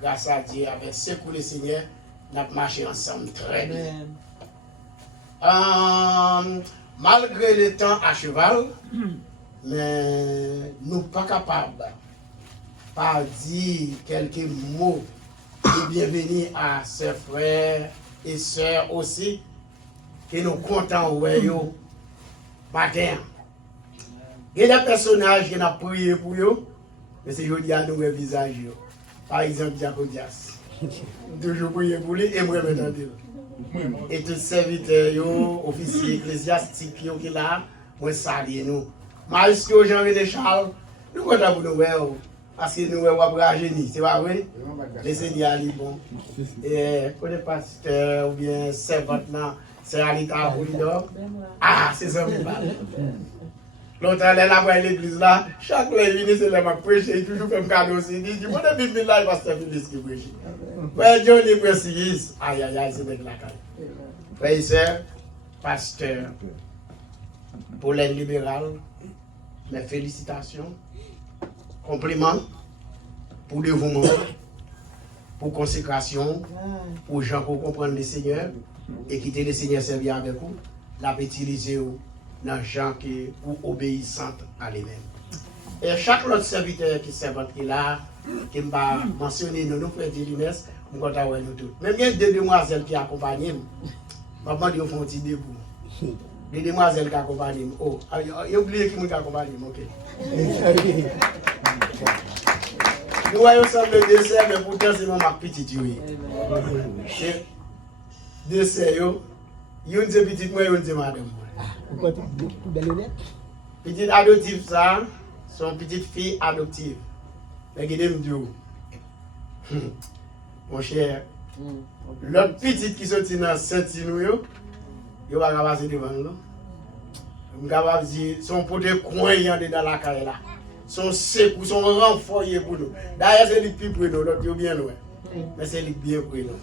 Grâce à Dieu, avec ce que le Seigneur, nous avons marché ensemble très bien. Malgré le temps à cheval, mais nous ne sommes pas capables de dire quelques mots de bienvenue à ses frères et sœurs aussi, que nous comptons au matin. Il y a des personnages qui ont prié pour eux, mais c'est aujourd'hui à nous le visage. Par exemple, Diacodias. Toujours prier pour lui et moi maintenant. Et tous les serviteurs, officiers ecclésiastiques qui sont là, moi salue nous. Malgré que Jean-René Charles, nous comptons pour nous voir. Parce que nous sommes rajeunir, c'est pas vrai? Les seigneurs sont bons. Et pour les pasteurs ou bien servantes, c'est Alita Poulidor. Ah, c'est ça, l'autre, elle est là à l'église là. Chaque fois qu'il vient, c'est là pour prêcher. Il toujours fait un cadeau aussi. Il dit, bon, le Bible là, il va se faire Phyllis qui prêche. Ouais, Johnny précise. Aïe, aïe, aïe, c'est avec la caille. Frère et sœurs, pasteur, Pauline libéral, mes félicitations, compliments pour dévouement, pour consécration, pour gens qui comprennent le Seigneur et quitter le Seigneur servir avec vous, la utiliser dans les gens qui sont obéissants à lui-même. Et chaque autre serviteur qui servante qui est là, qui m'a mentionné, nous frères Délines, nous comptons nous tous. Même il y a deux demoiselles qui accompagnent, maman dit qu'ils font un petit debout. Des demoiselles qui accompagnent. Oh, il a oublié qui m'accompagne, ok. Nous voyons ça le dessert, mais pourtant c'est mon petite. Dessert, il y a une petite, moi, il y a une madame. Petite adoptive, ça, son petite fille adoptive. Mais qui aime Dieu. Mon cher, l'autre petite qui sortit dans Saint-Inou, il va passer devant nous. Je vais dire, son pote coin dans la carrière là. Son sec ou son renfort pour nous. D'ailleurs, c'est le plus pour nous, l'autre bien loin. Mais c'est le bien pour nous.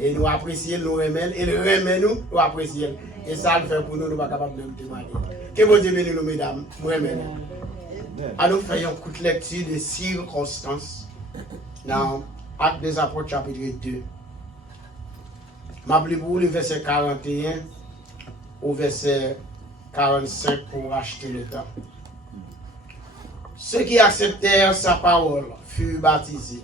Et nous apprécions, nous remercions, et nous remercions, nous apprécions. Et ça le fait pour nous, nous ne sommes pas capables de nous demander. Que bon Dieu bénisse nous, mesdames, nous remercions. Alors, nous faisons une courte lecture de circonstances dans Actes des Apôtres, chapitre 2. m'a pris pour le verset 41 au verset 45 pour acheter le temps. Ceux qui acceptèrent sa parole furent baptisés.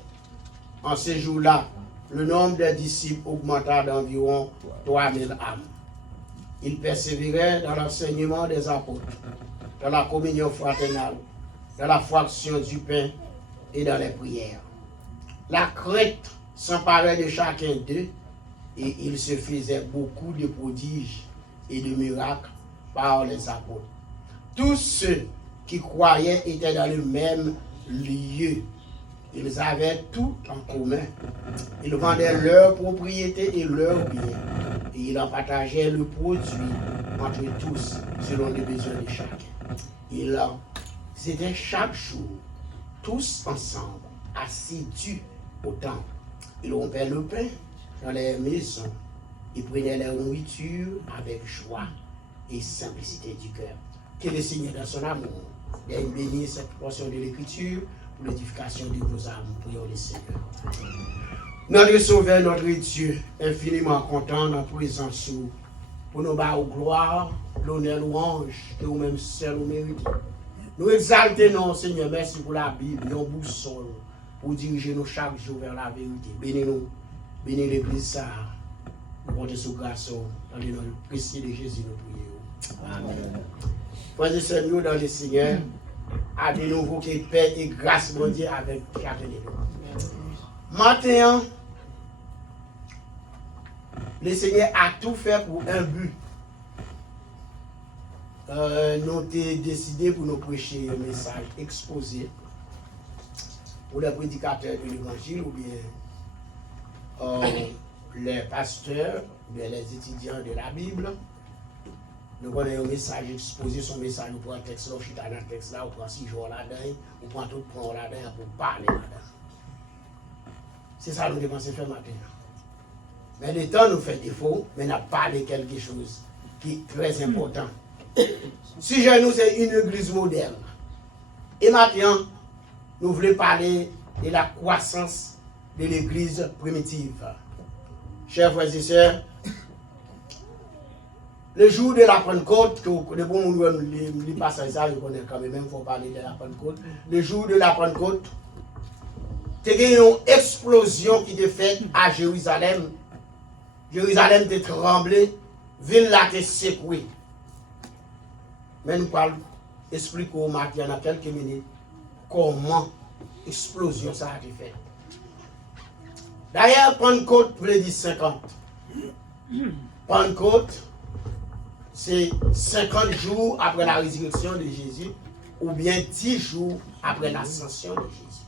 En ces jours-là, le nombre des disciples augmenta d'environ 3000 âmes. Ils persévéraient dans l'enseignement des apôtres, dans la communion fraternelle, dans la fraction du pain et dans les prières. La crainte s'emparait de chacun d'eux et il se faisait beaucoup de prodiges et de miracles par les apôtres. Tous ceux qui croyaient étaient dans le même lieu. Ils avaient tout en commun. Ils vendaient leurs propriétés et leurs biens. Et ils en partageaient le produit entre tous, selon les besoins de chacun. Ils étaient chaque jour, tous ensemble, assidus au temple. Ils rompaient le pain dans les maisons. Ils prenaient leur nourriture avec joie et simplicité du cœur. Que le Seigneur, dans son amour, bénisse cette portion de l'Écriture pour l'édification de vos âmes. Prions le Seigneur. Notre Sauveur, notre Dieu, infiniment content dans la présence pour nous battre gloire, l'honneur, louange, que vous-même seul vous méritez. Nous exaltons, Seigneur, merci pour la Bible, une boussole pour diriger nous chaque jour vers la vérité. Bénis-nous, bénis l'Église, ça. Nous comptons sur grâce, dans le nom précieux de Jésus, nous prions. Amen. Frères et sœurs, nous dans le Seigneur, à de nouveau que paix et grâce, mon Dieu, avec chacun de nous. Maintenant, le Seigneur a tout fait pour un but. Nous avons décidé pour nous prêcher un message exposé pour les prédicateurs de l'Évangile ou bien les pasteurs, ou bien les étudiants de la Bible. Nous avons un message exposé, son message, nous prenons un texte là, on dans le texte là, on prend 6 jours là-dedans, on prend tout le temps là-dedans pour parler là-dedans. C'est ça que nous devons faire maintenant. Mais le temps nous fait défaut, mais nous avons parlé quelque chose qui est très important. Si nous c'est une église moderne. Et maintenant, nous voulons parler de la croissance de l'église primitive. Chers frères et sœurs, le jour de la Pentecôte, que vous connaissez bon, les passages, ça, je connais quand même, il faut parler de la Pentecôte. Le jour de la Pentecôte, il y a eu une explosion qui était faite à Jérusalem. Jérusalem était tremblée, ville là était secouée. Mais nous parlons, expliquer au matin dans quelques minutes comment l'explosion ça a été faite. D'ailleurs, Pentecôte veut dire 50. Pentecôte, c'est 50 jours après la résurrection de Jésus, ou bien 10 jours après l'ascension de Jésus.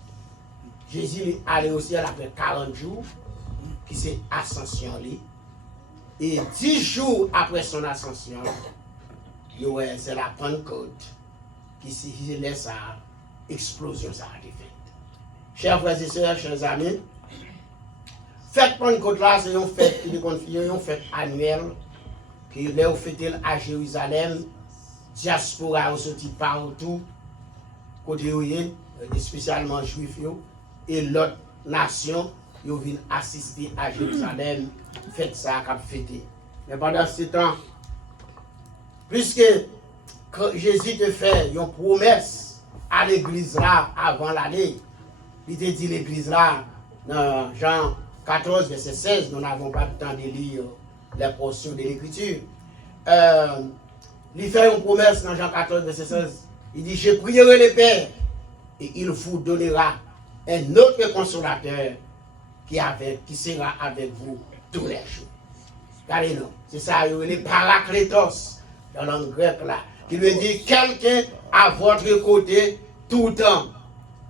Jésus est allé au ciel après 40 jours, qui c'est ascension. Et 10 jours après son ascension, c'est la Pentecôte qui laisse la explosion ça a été faite. Chers frères et sœurs, chers amis, fête Pentecôte là, c'est une fête annuelle qui est fêtée à Jérusalem, diaspora est sorti partout, côté spécialement juifs et l'autre nation, ils viennent assister à Jérusalem, fête ça qu'a fêté. Mais pendant ce temps, puisque Jésus te fait une promesse à l'église là avant l'année, il te dit l'église là, dans Jean 14, verset 16, nous n'avons pas le temps de lire les portions de l'écriture. Il fait une promesse dans Jean 14, verset 16. Il dit, je prierai le Père et il vous donnera un autre consolateur qui sera avec vous tous les jours. Regardez non, c'est ça, les parakletos dans la langue grecque là, qui veut dire quelqu'un à votre côté tout le temps,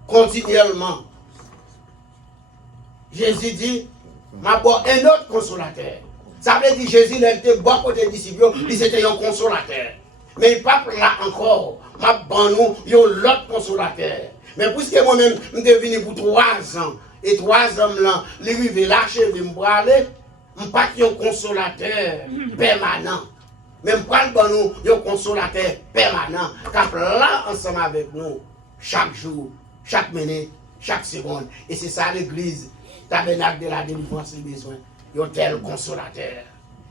continuellement. Jésus dit, m'a bon un autre consolateur. Ça veut dire Jésus il était bon côté disciples, il était un consolateur. Mais il pas là encore, m'a bon nous, l'autre consolateur. Mais puisque moi-même, je suis venu pour 3 ans, et 3 ans là, les rives lâcher, je me aller, je ne pas un consolateur permanent. Même pas un consolateur permanent, qui est là ensemble avec nous, chaque jour, chaque minute, chaque seconde. Et c'est ça l'église, tabernacle de la délivrance et besoin. Yo tel consolateur.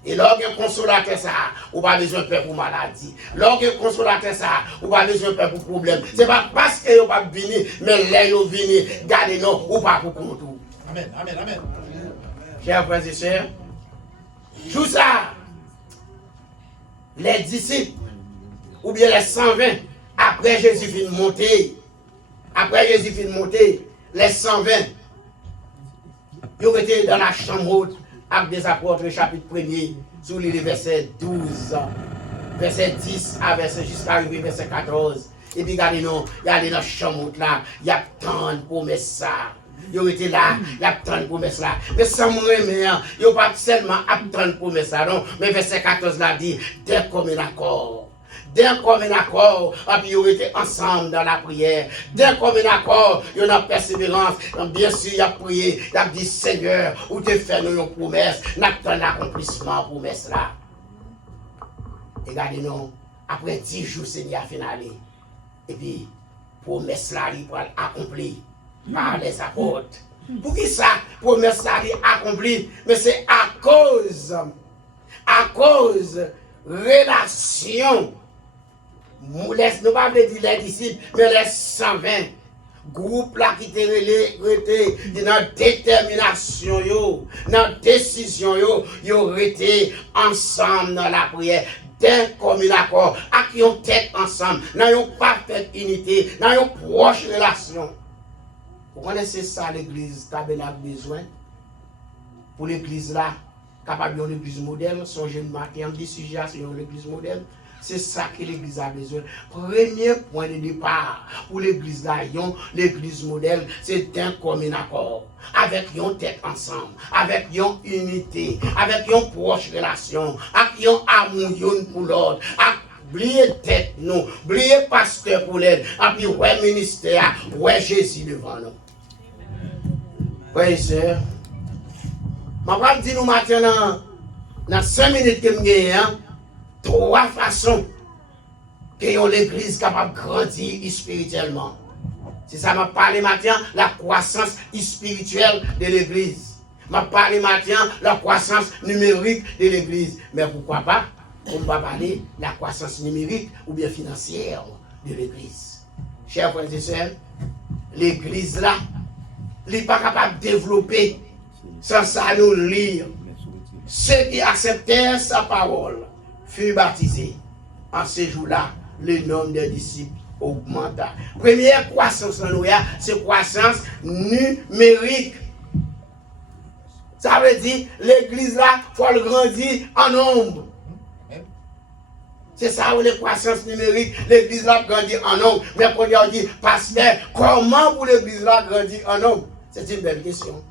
Et lorsque consolateur ça, ou pas besoin de peur pour maladie. Lorsque consolateur ça, ou pas besoin de peur pour problème. C'est pas parce que yo pas venir, mais là yo venir, gardez nous ou pas pour compte. Amen, amen, amen. Chers frères et sœurs, tout ça, les disciples, ou bien les 120, après Jésus fin monter, les 120, ils ont été dans la chambre haute avec des apôtres, chapitre 1er, sous les versets 12, verset 10 à verset jusqu'à arriver verset 14. Et puis regardez-nous, il y a dans la chambre haute là, il y a tant de promesses ça. Ils ont été là, il y a tant de promesses là. Mais sans moi, ils n'ont pas seulement tant de promesses là, non. Mais verset 14 là dit, d'un commun accord. D'un commun accord, et puis ils ont été ensemble dans la prière. D'un commun accord, il y a une persévérance. Donc, bien sûr, il a prié, il a dit, Seigneur, où tu fais nous une promesse, nous avons l'accomplissement promesse là. Et regardez-nous, après 10 jours, Seigneur a fait aller. Et puis, promesse là, il va accomplir par les apôtres. Pour qui ça, promesse là, il accomplie? Mais c'est à cause relation. Nous ne pas dire les disciples, mais les 120 groupes là qui étaient dans détermination, dans décision, ils ont été ensemble dans la prière. D'un commun accord, à qui ont tête ensemble, dans une parfaite unité, dans une proche relation. Vous connaissez ça, l'église tabernacle besoin? Pour l'église là, capable d'une église modèle, son jeune matin, dit sujet c'est une église modèle. C'est ça que l'église a besoin. Premier point de départ pour l'église là, l'église modèle, c'est d'un commun accord. Avec une tête ensemble, avec une unité, avec une proche relation, avec un amour pour l'autre, oubliez tête nous, oubliez pasteur pour l'aide, et puis ouais ministère, ouais Jésus devant nous. Oui, sœur. Je vais dire nous maintenant, dans 5 minutes que je gagne, 3 façons que l'église est capable de grandir spirituellement. C'est ça, je parle maintenant de la croissance spirituelle de l'église. Je parle maintenant de la croissance numérique de l'église. Mais pourquoi pas? On va parler de la croissance numérique ou bien financière de l'église. Chers frères et sœurs, l'église là, elle n'est pas capable de développer sans ça nous lire. Ceux qui acceptèrent sa parole furent baptisés. En ce jour-là, le nombre des disciples augmenta. Première croissance en nous, c'est croissance numérique. Ça veut dire l'église là, il faut le grandir en nombre. C'est ça où la croissance numérique, l'église là grandit en nombre. Mais quand on dit, pasteur, comment pour l'église là grandir en nombre? C'est une belle question.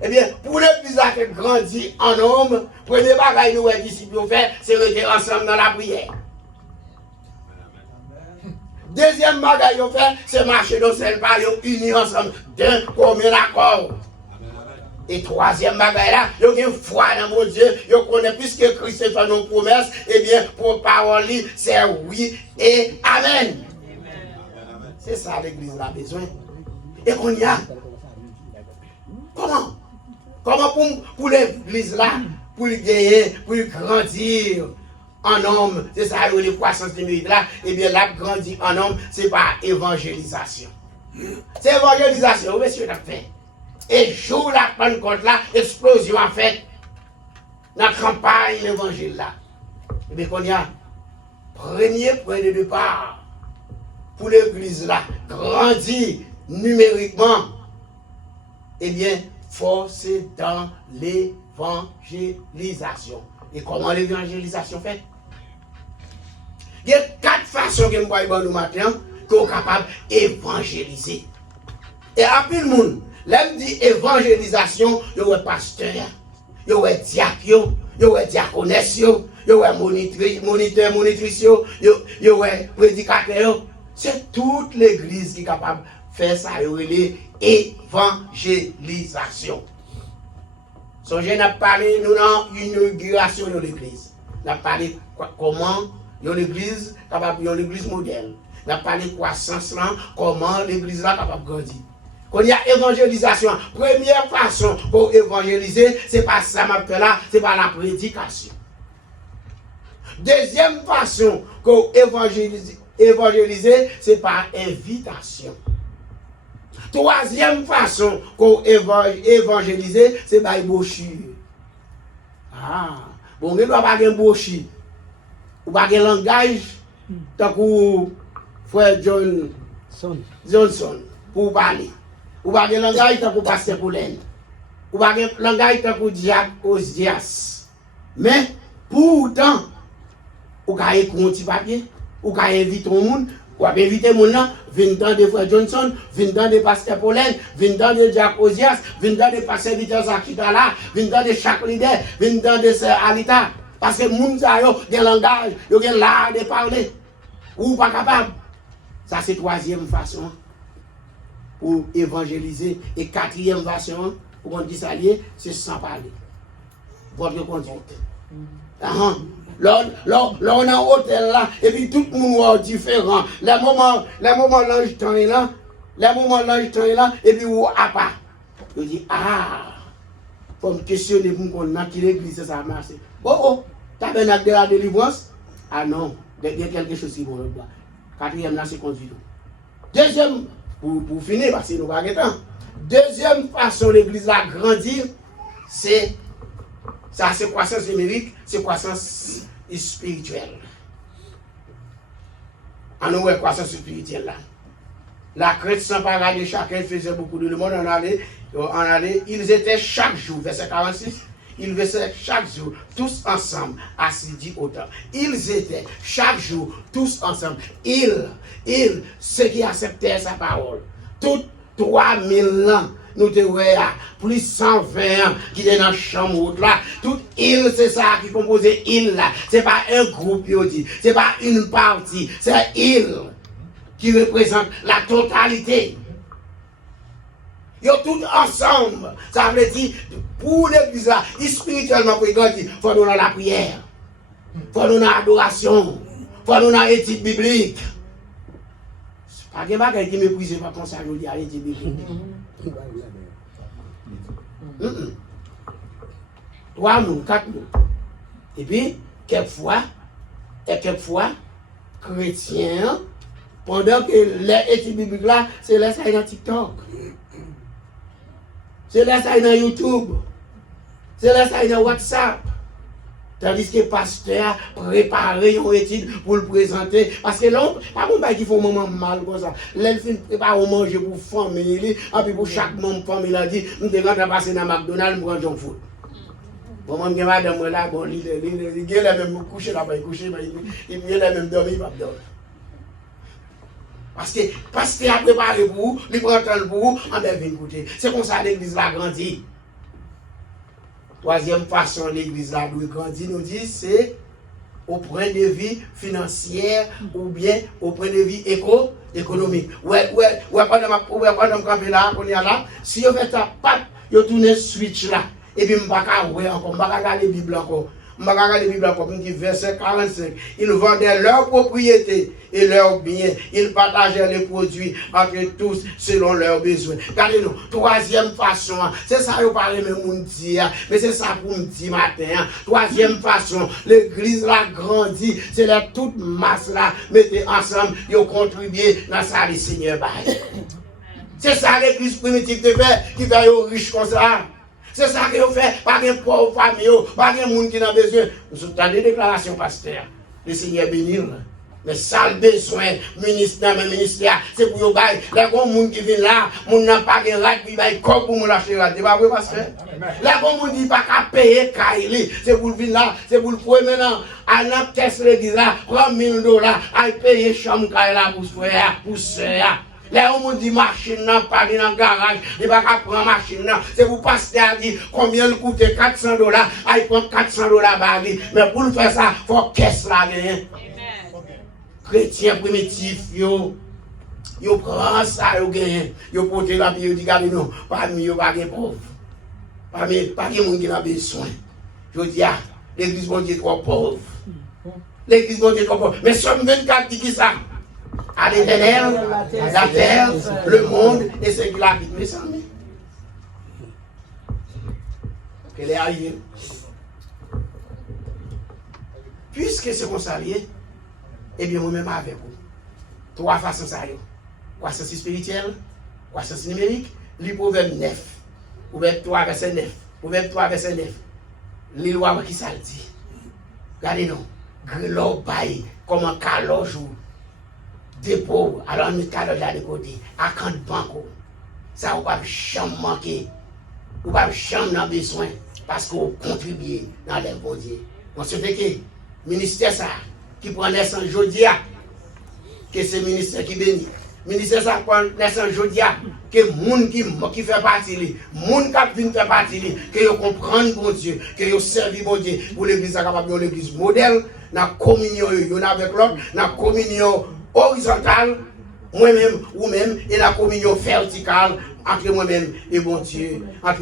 Eh bien, pour l'église là qui grandit en nombre, premier bagage nous les disciples ont fait, c'est rester ensemble dans la prière. Deuxième bagage ils ont fait, c'est marcher dans celle pas, ils unis ensemble d'un commun accord. Et troisième bagage là, ils ont une foi dans mon Dieu, ils connaissent puisque Christ fait nos promesses, eh bien, pour parole, c'est oui et amen. C'est ça l'église a besoin. Et qu'on y a. Comment? Comment pour l'église là, pour gagner, pour grandir en homme, c'est ça les croissance numérique là, et bien là, grandir en homme, c'est par évangélisation. C'est évangélisation, monsieur l'a fait. Et jour la Pentecôte là, explosion a fait dans la campagne l'évangile là. Et bien qu'on y a premier point de départ pour l'église là, grandir numériquement, eh bien, forcer dans l'évangélisation. Et comment l'évangélisation fait? Il y a 4 façons que nous voyons nous matin qu'on est capable d'évangéliser. Et après le monde, là, dit évangélisation, il y a pasteur, il y a diacre, il y a diaconesse, il y a moniteur, monitrice, il y a prédicateur. C'est toute l'église qui est capable de faire ça, évangélisation. Songez, nous avons parlé de l'inauguration de l'église. Nous avons parlé comment l'église capable, l'église modèle. Nous avons parlé de croissance, comment l'église là capable de grandir. Quand il y a évangélisation, première façon pour évangéliser, c'est pas ça m'a fait là, c'est pas la prédication. Deuxième façon pour évangéliser, c'est par invitation. Troisième façon pour évangéliser, c'est par brochure. Ah, bon, on ne doit pas avoir un brochure. Ou pas un langage, tant que frère Johnson, pour parler. Ou pas un langage, tant que pasteur Poulen. Ou pas un langage, tant que Jacques Osias. Mais, pourtant, ou ka écrire un petit papier, ou ka inviter au monde, ou ka inviter mon là, vinn dans de frère Johnson, vinn dans de pasteur Paulen, vinn dans de Jacques Osias, vinn dans de pasteur Victor Zakita là, vinn dans de chaque leader, vinn dans de sœur Alita, parce que moun sa yo gen langage, yo gen l'art de parler, ou pas capable. Ça c'est troisième façon pour évangéliser, et quatrième façon pour on dit ça lié, c'est sans parler. Votre conduite. Là, on a un hôtel là, et puis tout le monde est différent. Le moment l'ange temps est là, et puis où à part. Je dis, faut me questionner pour qu'on a qui l'église, ça a marché. Oh, tabernacle de la délivrance? Ah non, il y a quelque chose qui est bon. Quatrième là, c'est conduit. Deuxième, pour finir, parce que nous n'avons pas de temps. Deuxième façon l'église a grandi, c'est ça, c'est croissance numérique, c'est croissance spirituelle. En nous, croissance spirituelle là. La crête sans parler, chacun faisait beaucoup de monde en allait, ils étaient chaque jour, verset 46, ils étaient chaque jour, tous ensemble, assidus au temps. Ils étaient chaque jour, tous ensemble. Ils, ceux qui acceptaient sa parole, toutes 3000 ans. Nous te voyons, plus 120 ans qui est dans la chambre là. Toute île, c'est ça qui compose île là. C'est pas un groupe, c'est pas une partie, c'est île qui représente la totalité. Ils sont tous ensemble. Ça veut dire, pour l'église là, spirituellement pour grandir, il faut nous dans la prière, il faut nous dans l'adoration, il faut nous dans l'éthique biblique. Pas de bagaille qui méprise pas comme ça, je dis à l'éthique biblique. 3 mots, 4 mots. Et puis, quelquefois, chrétiens, pendant que l'étude biblique là, c'est là ça dans TikTok. C'est là ça dans YouTube. C'est là ça dans WhatsApp. Tandis que le pasteur prépare une étude pour le présenter. Parce que là, pas bon qui font un moment mal comme ça. Là, il prépare à manger pour la famille. Et puis pour chaque membre de la famille, il a dit, nous devons passer dans McDonald's pour un junk food. Bon, moi, madame, là, bon, il a même couché là-bas, il a même dormi, il va dormir. Parce que le pasteur a préparé pour vous, il prend le temps pour vous, on devait écouter. C'est comme ça l'église a grandi. Troisième façon l'église là doit grandir, nous dit, c'est au point de vue financier ou bien au point de vue économique. Ouais, pendant campé là, on est là, si on fait ça, on tourne switch là, et puis on ne va pas regarder la Bible encore. On dit verset 45. Ils vendaient leurs propriétés et leurs biens. Ils partageaient les produits entre tous selon leurs besoins. Regardez-nous, troisième façon, c'est ça que vous parlez, mais c'est ça pour me dire matin. Troisième façon, l'église là grandit, c'est la toute masse là, mettez ensemble, ils contribuent dans ça, les seigneurs. C'est ça l'église primitive qui fait riche comme ça. C'est ça que vous faites, pas de pauvres familles, pas de monde qui n'a besoin. Nous avons des déclarations, pasteur. Le Seigneur bénit. Mais ça le besoin, ministère, c'est pour vous bailler. Les gens qui viennent là, ils n'ont pas de rade, ils baillent comme pour nous lâcher rade. C'est pas vrai, pasteur? Les gens qui disent pas qu'à payer, c'est pour venir là, c'est pour le faire maintenant. À la caisse de l'église là, $1 000, à payer chambre là pour frère, pour soeur. Là, on dit machine, pas dans le garage, il va pas prendre machine. C'est pour passer à dire combien il coûte $400, il prend $400 baril. Mais pour le faire ça, il faut caisse là gagner. Chrétiens primitifs, yo prend ça, yo gagne. Yo porte la vie, yo dit, regardez nous, parmi yo pas de pauvres. Pas de monde qui a besoin. Je dis, l'église bon Dieu trop pauvre. L'église bon Dieu trop pauvre. Mais somme 24 dit qui ça? à l'Éternel, la terre, le monde et ce qui l'habite. Mes amis. Qu'elle est arrivée. Puisque c'est comme ça, eh bien, moi-même avec vous. Trois façons ça. Croissance spirituelle, croissance numérique, les proverbes 9. Proverbe 3, verset 9. Proverbe 3, verset 9. Les lois qui ça dit. Regardez-nous. Grelo bail, comme un caloge ou dépôt, alors nous caloge là de côté, à quand banco. Ça, on va jamais manquer. On va jamais avoir besoin parce qu'on contribue dans les bons dieux. On se fait que le ministère ça, qui prend naissance aujourd'hui, que c'est le ministère qui bénit. Le ministère ça prend naissance aujourd'hui, que les gens qui fait partie, les gens qui viennent faire partie, que ils comprennent bon Dieu, que ils servent bon Dieu, pour l'église capable de l'église modèle, dans la communion avec l'autre, dans la communion horizontale, moi-même ou même, et la communion verticale, entre moi-même et bon Dieu, entre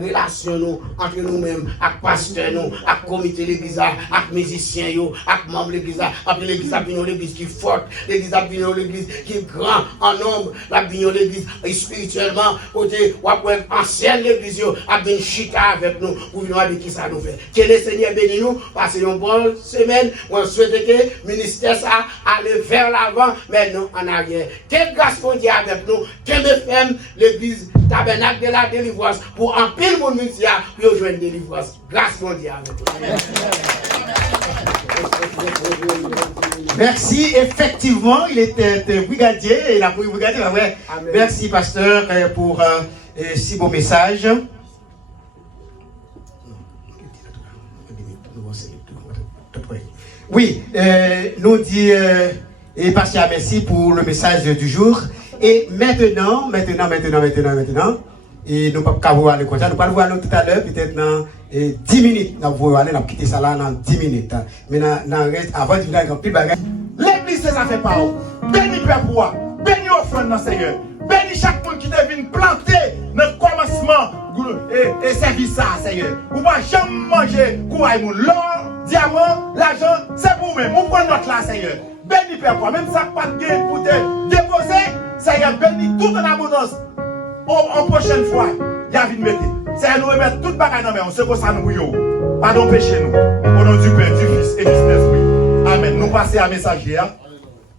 relation entre nous-mêmes, avec pasteur nous, avec comité l'église, avec musiciens, avec membres de l'église, après l'église a bien l'église qui est forte, l'église a bien l'église qui est grand en nombre, la bien l'église spirituellement, côté ou après ancienne l'église a bien chita avec nous pour venir avec qui ça nous fait. Que le Seigneur bénisse nous, passez une bonne semaine, on souhaite que le ministère ça aille vers l'avant, mais non en arrière. Quelle grâce pour Dieu avec nous, quelle FM l'église tabernacle de la délivrance pour en pile mon ministère pour rejoindre la délivrance. Grâce mondiale. Merci. Effectivement, il était brigadier. Il a pris brigadier. Ouais. Merci, pasteur, pour si beau message. Oui, nous dit et pasteur, merci pour le message du jour. Et maintenant, et nous ne pouvons pas voir le contraire, nous ne pouvons pas voir tout à l'heure, peut-être dans 10 minutes, nous pouvons aller, nous quitter ça là dans 10 minutes. Mais avant de venir avec plus de bagages. L'église, ça fait pas. Béni Père pour béni offrande dans le Seigneur. Béni chaque monde qui devine planter dans le commencement et service ça, Seigneur. Vous ne pouvez jamais manger courage, l'or, diamant, l'argent, c'est pour vous-même. Vous prenez notre là, Seigneur. Béni Père pour même ça pas de gain pour te déposer, Seigneur, béni tout en abondance. En prochaine fois, il y a envie de mettre. Seigneur, nous remettre toute bagaille dans nous, c'est comme ça nous bouillons. Pardon, péché nous. Au nom du Père, du Fils et du Saint-Esprit. Amen. Nous passons à messager.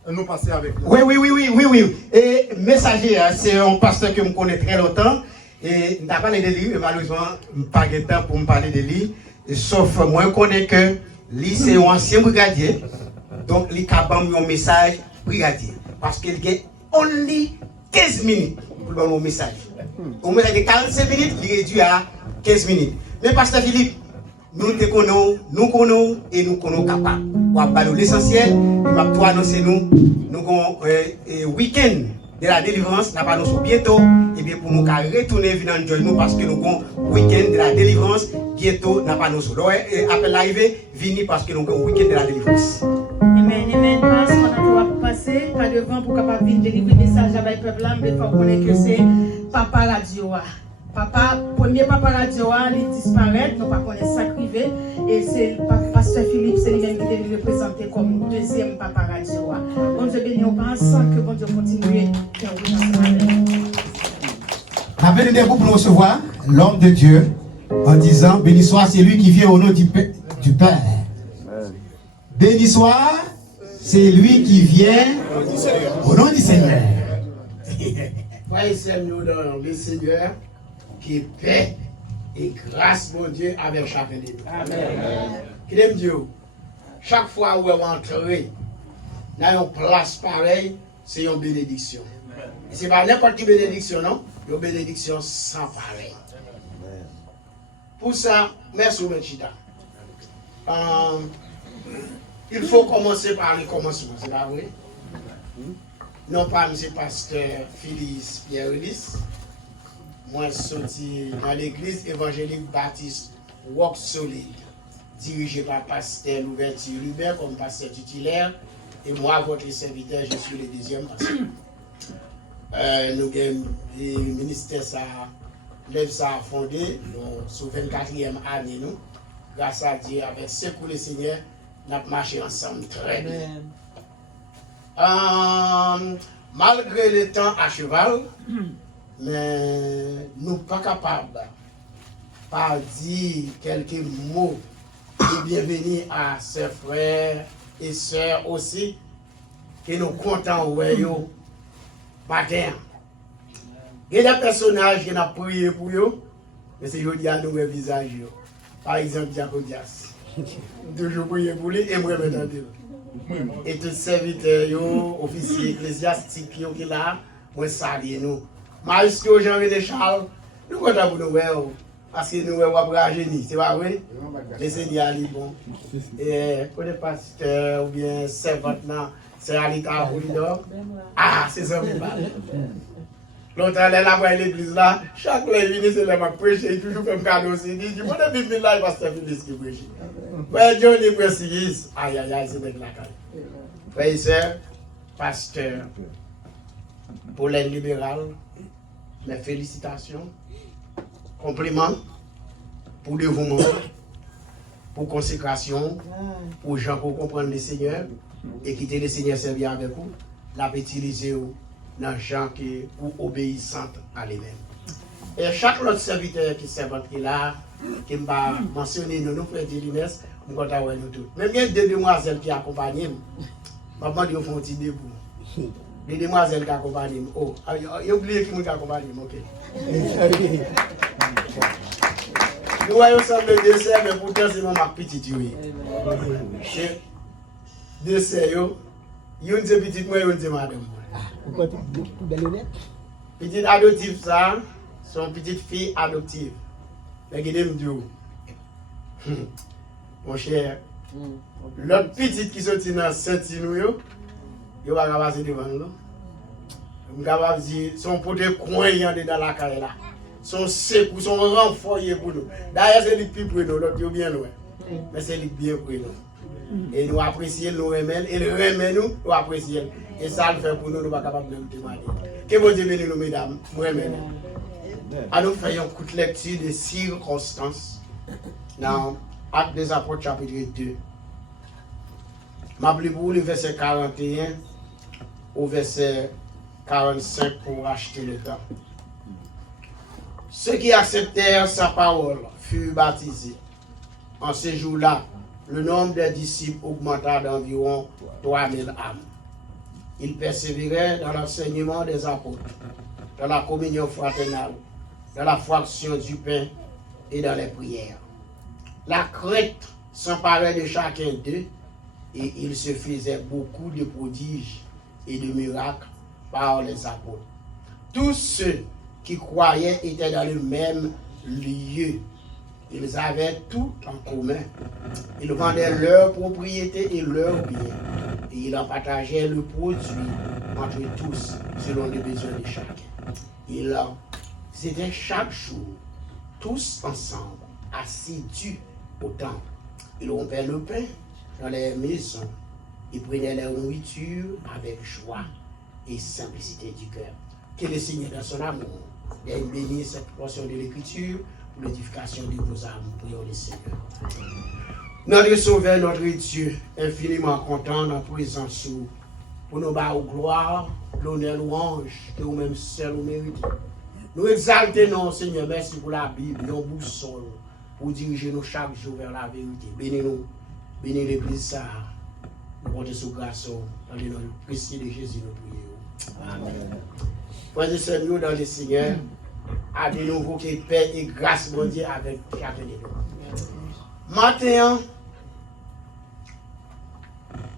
Nous passons avec nous. Oui. Et messager, c'est un pasteur que je connais très longtemps. Et je n'ai pas parlé de lui, mais malheureusement, je n'ai pas de temps pour me parler de lui. Sauf moi, je connais que lui, c'est un ancien brigadier. Donc, il a un message brigadier. Parce qu'il a only 15 minutes pour donner un message. Au message de 45 minutes, il est réduit à 15 minutes. Mais pasteur Philippe, nous te connaissons, et nous connaissons capables. Pour parler l'essentiel, il va tout annoncer nous avons un week-end de la délivrance, nous allons bientôt, et bien pour nous retourner venir nous parce que nous avons un week-end de la délivrance, bientôt nous allons nous après l'arrivée, venir parce que nous avons un week-end de la délivrance. Amen. Parce qu'on a passé par devant pour capable venir délivrer le message à le peuple là, mais il faut connaître que c'est Papa Radio. Premier Papa Radio, il disparaît, nous ne connaissons pas ça privé. Et c'est Pasteur Philippe, c'est lui-même qui est représenté comme deuxième Papa Radio. Bon Dieu béni, on pense que bon Dieu continue. La bénédiction pour nous recevoir l'homme de Dieu en disant béni soit celui qui vient au nom du Père. Béni soit celui qui vient au nom du Seigneur. Frères et sœurs, nous dans le Seigneur qui est paix et grâce, mon Dieu, avec chacun de nous. Amen. Qu'il aime Dieu. Chaque fois où on entre dans une place pareille, c'est une bénédiction. Et ce n'est pas n'importe quelle bénédiction, non? Une bénédiction sans pareil. Pour ça, merci, Mechita. Il faut commencer par le commencement, c'est pas vrai? Non pas M. Pasteur Phyllis Pierre-Ulysse. Moi, je suis sorti dans l'église évangélique baptiste Walk Solid, dirigé par Pasteur Louverture Hubert comme pasteur titulaire. Et moi, votre serviteur, je suis le deuxième pasteur. Nous avons le ministère, ça a fondé, sur 24e année, nous. Grâce à Dieu, avec ce que le Seigneur, nous avons marché ensemble très bien. Malgré le temps à cheval, mais nous pas capables par dire quelques mots de bienvenue à ses frères et sœurs aussi, que nous comptons au matin. Il y a des personnages qui ont prié pour eux, mais c'est aujourd'hui à nous visage. Par exemple, Diacodias. Toujours prier pour lui et moi maintenant. Et tous les serviteurs, officiers ecclésiastiques qui sont là, moi saluer nous. Maïs que Jean-René Charles, nous comptons pour nous voir. Parce que nous avons un génie, c'est pas vrai? Le Seigneur est bon. Et pour les pasteurs ou bien servantes, c'est Alita Oulidor. Ah, c'est ça qui parle. L'autre, elle est là pour l'église là. Chaque fois qu'il vient, c'est là pour prêcher. Il toujours fait un cadeau aussi. Il dit, je vais venir là, il va se faire Phyllis qui prêche. Ouais, Johnny précise. Aïe, aïe, aïe, c'est avec la caille. Frères et sœurs, pasteur, Pauline libéral, mes félicitations, compliments pour dévouement, pour consécration, pour gens pour comprendre le Seigneur et quitter le Seigneur servir avec vous, la utiliser dans les gens qui sont obéissants à lui-même. Et chaque autre serviteur qui servante qui est là, qui m'a mentionné, nous frères Délines, nous comptons nous tous. Même il y a deux demoiselles qui accompagnent, maman dit qu'ils font un petit début. Les demoiselles qui accompagnent, oh, il a oublié qui m'accompagne, ok. Nous voyons ensemble le dessert, mais pourtant c'est ma petite. Dessert, il y a une petite, moi, il y a une madame. Petite adoptive, ça, son petite fille adoptive. Mais qui me dit, mon cher, l'autre petite qui sortit dans Saint-Inou, il va passer devant nous. Je vais dire, son pote coin dans la carrière là. Son sec ou son renfort pour nous. D'ailleurs, c'est le plus pour nous, l'autre bien loin. Mais c'est le bien pour nous. Et nous apprécions, nous aimons, et nous aimons, nous apprécions. Et ça le fait pour nous, nous ne sommes pas capables de nous témoigner. Que vous Dieu bénisse nous, mesdames, nous aimons. À nous faire une courte lecture de circonstances dans Actes des Apôtres, chapitre 2. M'appelez pour le verset 41 au verset 45 pour acheter le temps. Ceux qui acceptèrent sa parole furent baptisés. En ce jour-là, le nombre des disciples augmenta d'environ 3000 âmes. Ils persévéraient dans l'enseignement des apôtres, dans la communion fraternelle, dans la fraction du pain et dans les prières. La crainte s'emparait de chacun d'eux et il se faisait beaucoup de prodiges et de miracles par les apôtres. Tous ceux qui croyaient étaient dans le même lieu. Ils avaient tout en commun. Ils vendaient leurs propriétés et leurs biens. Et ils en partageaient le produit entre tous, selon les besoins de chacun. Ils étaient chaque jour, tous ensemble, assidus au temple. Ils rompaient le pain dans les maisons. Ils prenaient leur nourriture avec joie et simplicité du cœur. Que le Seigneur, dans son amour, ait béni cette portion de l'Écriture pour l'édification de vos âmes. Prions le Seigneur. Notre Sauveur, notre Dieu, infiniment content dans la présence pour nous battre aux gloire, l'honneur, louange, que vous-même seul vous méritez. Nous exaltons, Seigneur, merci pour la Bible, nos boussoles, pour diriger nous chaque jour vers la vérité. Bénis-nous, bénis l'Église, ça. Nous comptons sous grâce, dans le nom précieux de Jésus, nous prions. Amen. Frères et sœurs, nous, dans le Seigneur, à de nouveau que paix et grâce, mon Dieu, avec chacun de nous. Maintenant,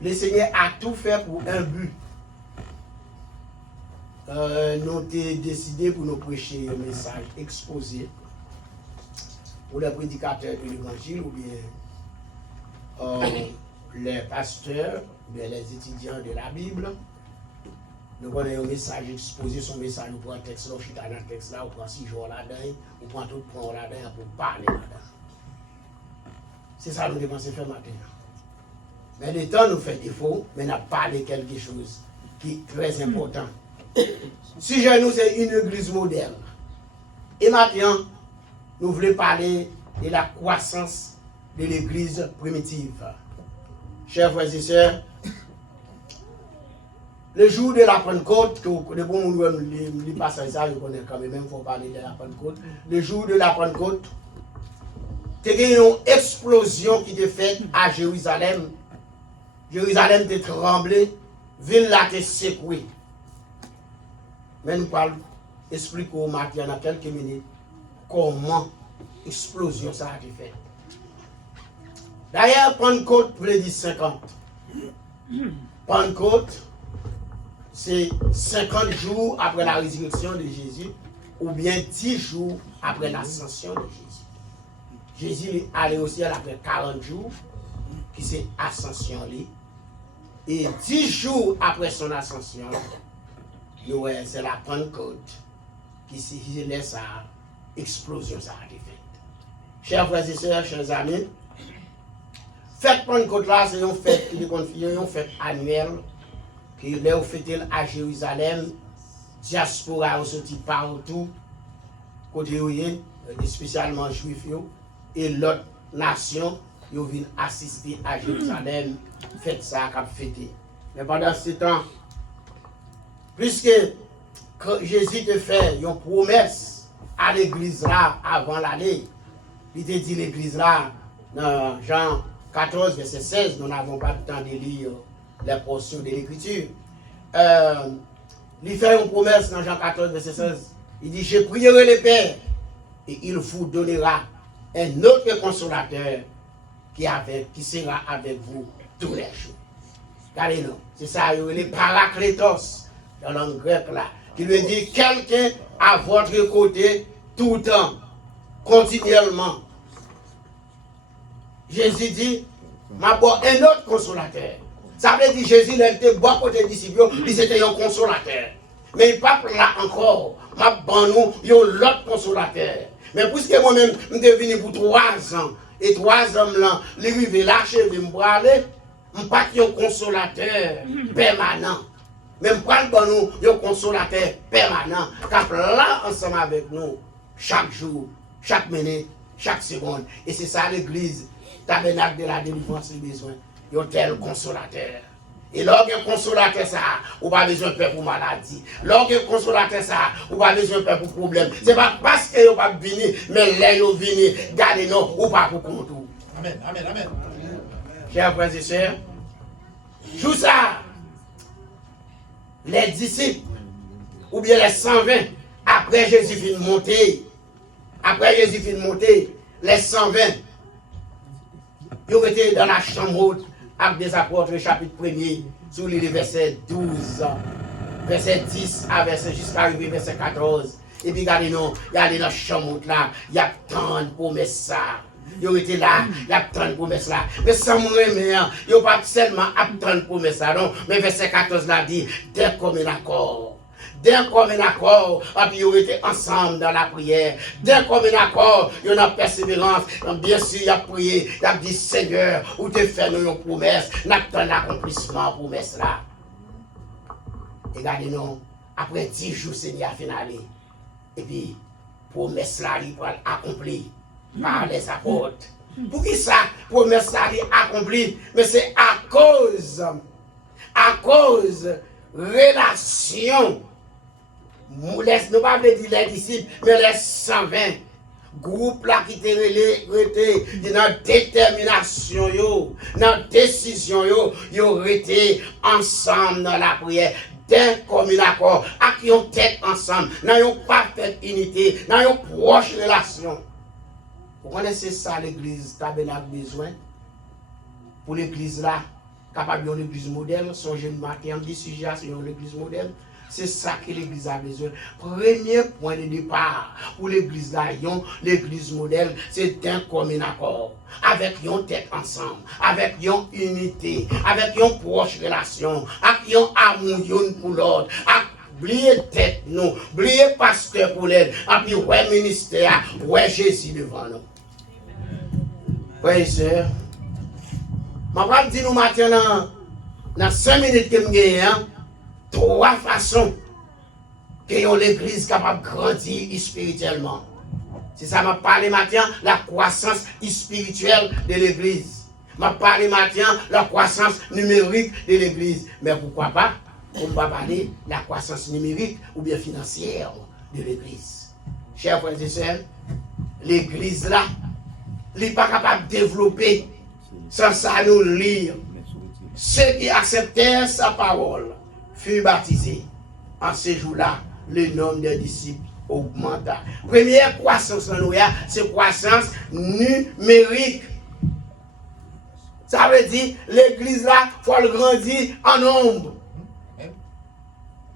le Seigneur a tout fait pour un but. Nous avons décidé pour nous prêcher un message exposé pour les prédicateurs de l'évangile ou bien les pasteurs, ou bien les étudiants de la Bible. Nous avons un message exposé, son message, nous prenons un texte là, on dans le texte là, on prend 6 jours là-dedans, on prend tout le temps là-dedans pour parler là-dedans. C'est ça que nous devons faire matin. Mais le temps nous fait défaut, mais nous avons parlé de quelque chose qui est très important. Si je nous c'est une église moderne. Et maintenant, nous voulons parler de la croissance de l'église primitive. Chers frères et sœurs, le jour de la Pentecôte, que les bons gens les passent ça, je connais quand même, il faut parler de la Pentecôte. Le jour de la Pentecôte, il y a eu une explosion qui était faite à Jérusalem. Jérusalem était tremblée, ville là était secouée. Mais nous parlons, explique au matin dans quelques minutes comment l'explosion ça a été faite. D'ailleurs, Pentecôte veut dire 50. Pentecôte, c'est 50 jours après la résurrection de Jésus, ou bien 10 jours après l'ascension de Jésus. Jésus est allé au ciel après 40 jours, qui c'est ascension. Et 10 jours après son ascension, c'est la Pentecôte qui laisse sa explosion, ça a été faite. Chers frères et sœurs, chers amis, fête Pentecôte là, c'est une fête annuelle qui est fêtée à Jérusalem, diaspora est sorti partout, côté spécialement juifs et l'autre nation, ils viennent assister à Jérusalem, fête ça qu'a fêté. Mais pendant ce temps, puisque Jésus te fait une promesse à l'église là avant l'année, il te dit l'église là dans Jean 14, verset 16, nous n'avons pas le temps de lire les portions de l'écriture. Il fait une promesse dans Jean 14, verset 16. Il dit, je prierai le Père et il vous donnera un autre consolateur qui sera avec vous tous les jours. Regardez-nous, c'est ça, les parakletos, dans la langue grecque là, qui veut dire quelqu'un à votre côté tout le temps, continuellement. Jésus dit, m'a bon un autre consolateur. Ça veut dire Jésus, il était bon côté disciples, il était un consolateur. Mais il n'est pas là encore. M'a bon nous, il y a l'autre consolateur. Mais puisque moi-même, je suis venu pour 3 ans, et 3 ans là, les rives lâcher, je me aller, je ne suis pas un consolateur permanent. Mais je parle de nous, un consolateur permanent, qui est là ensemble avec nous, chaque jour, chaque minute, chaque seconde. Et c'est ça l'église. Tabernacle de la délivrance a besoin d'un tel consolateur. Et lorsqu'il y a un consolateur, ça, on n'a pas besoin de peur pour maladie. Lorsqu'il y a un consolateur, ça, on n'a pas besoin de peur pour problème. Ce n'est pas parce qu'il n'y a pas venir, mais là, il y a venir, gardez-nous, ou pas pour contour. Amen, amen, amen. Chers frères et sœurs, tout ça, les disciples, ou bien les 120, après Jésus fin monter, les 120, ils ont été dans la chambre avec des apôtres, chapitre 1er, sur les versets 12, verset 10 à verset jusqu'à arriver verset 14. Et puis regardez-nous, il y a dans la chambre là, il y a tant de promesses ça. Ils ont été là, il y a tant de promesses là. Mais sans moi, ils n'ont pas seulement tant de promesses là, non. Mais verset 14 là dit, d'un commun accord. D'un commun accord, et puis ils ont été ensemble dans la prière. D'un commun accord, il y a une persévérance. Bien sûr, il y a prié, il y a dit, Seigneur, où tu fais nos promesses, n'attends l'accomplissement promesse là. Et regardez-nous, après 10 jours, Seigneur a finalé. Et puis, promesse là, il va accomplir par les apôtres. Pour qui ça, promesse là, il accompli? Mais c'est à cause relation. Nous ne pas dire les disciples, mais les 120 groupes là qui étaient dans détermination, dans décision, ils ont été ensemble dans la prière, d'un commun accord, à qui ont tête ensemble, dans une parfaite unité, dans une proche relation. Vous connaissez ça, l'église tabernacle besoin? Pour l'église là, capable d'une église modèle, son jeune matin, dit sujet, c'est une église modèle. C'est ça que l'église a besoin. Premier point de départ pour l'église là, l'église modèle, c'est d'un commun accord. Avec une tête ensemble, avec une unité, avec une proche relation, avec un amour pour l'autre. Oubliez tête nous, oubliez pasteur pour l'aide, et puis ouais ministère, ouais Jésus devant nous. Oui, sœur. Je vais dire nous maintenant, dans 5 minutes que je gagne, 3 façons que l'église est capable de grandir spirituellement. C'est ça, je parle maintenant de la croissance spirituelle de l'église. Je parle maintenant de la croissance numérique de l'église. Mais pourquoi pas? on va parler de la croissance numérique ou bien financière de l'Église. Chers frères et sœurs, l'Église là, elle n'est pas capable de développer sans ça nous lire. Ceux qui acceptèrent sa parole furent baptisés. En ce jour-là, le nombre des disciples augmenta. Première croissance dans nous, c'est croissance numérique. Ça veut dire l'église là, il faut le grandir en nombre.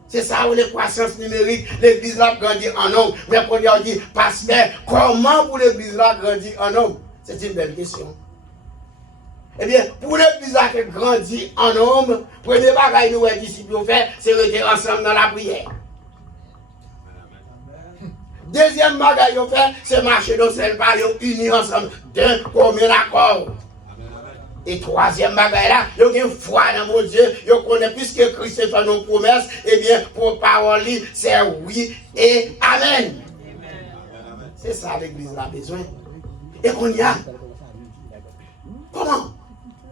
C'est ça où la croissance numérique, l'église là grandit en nombre. Mais quand on dit, pasteur, comment pour l'église là grandir en nombre? C'est une belle question. Eh bien, pour l'église là qui grandit en nombre, premier bagage nous les disciples ont fait, c'est rester ensemble dans la prière. Deuxième bagage qu'ils ont fait, c'est marcher dans cette pas, ils unis ensemble d'un commun accord. Et troisième bagage là, ils ont une foi dans mon Dieu, ils connaissent puisque Christ fait nos promesses, eh bien, pour parole, c'est oui et amen. C'est ça l'église a besoin. Et qu'on y a. Comment?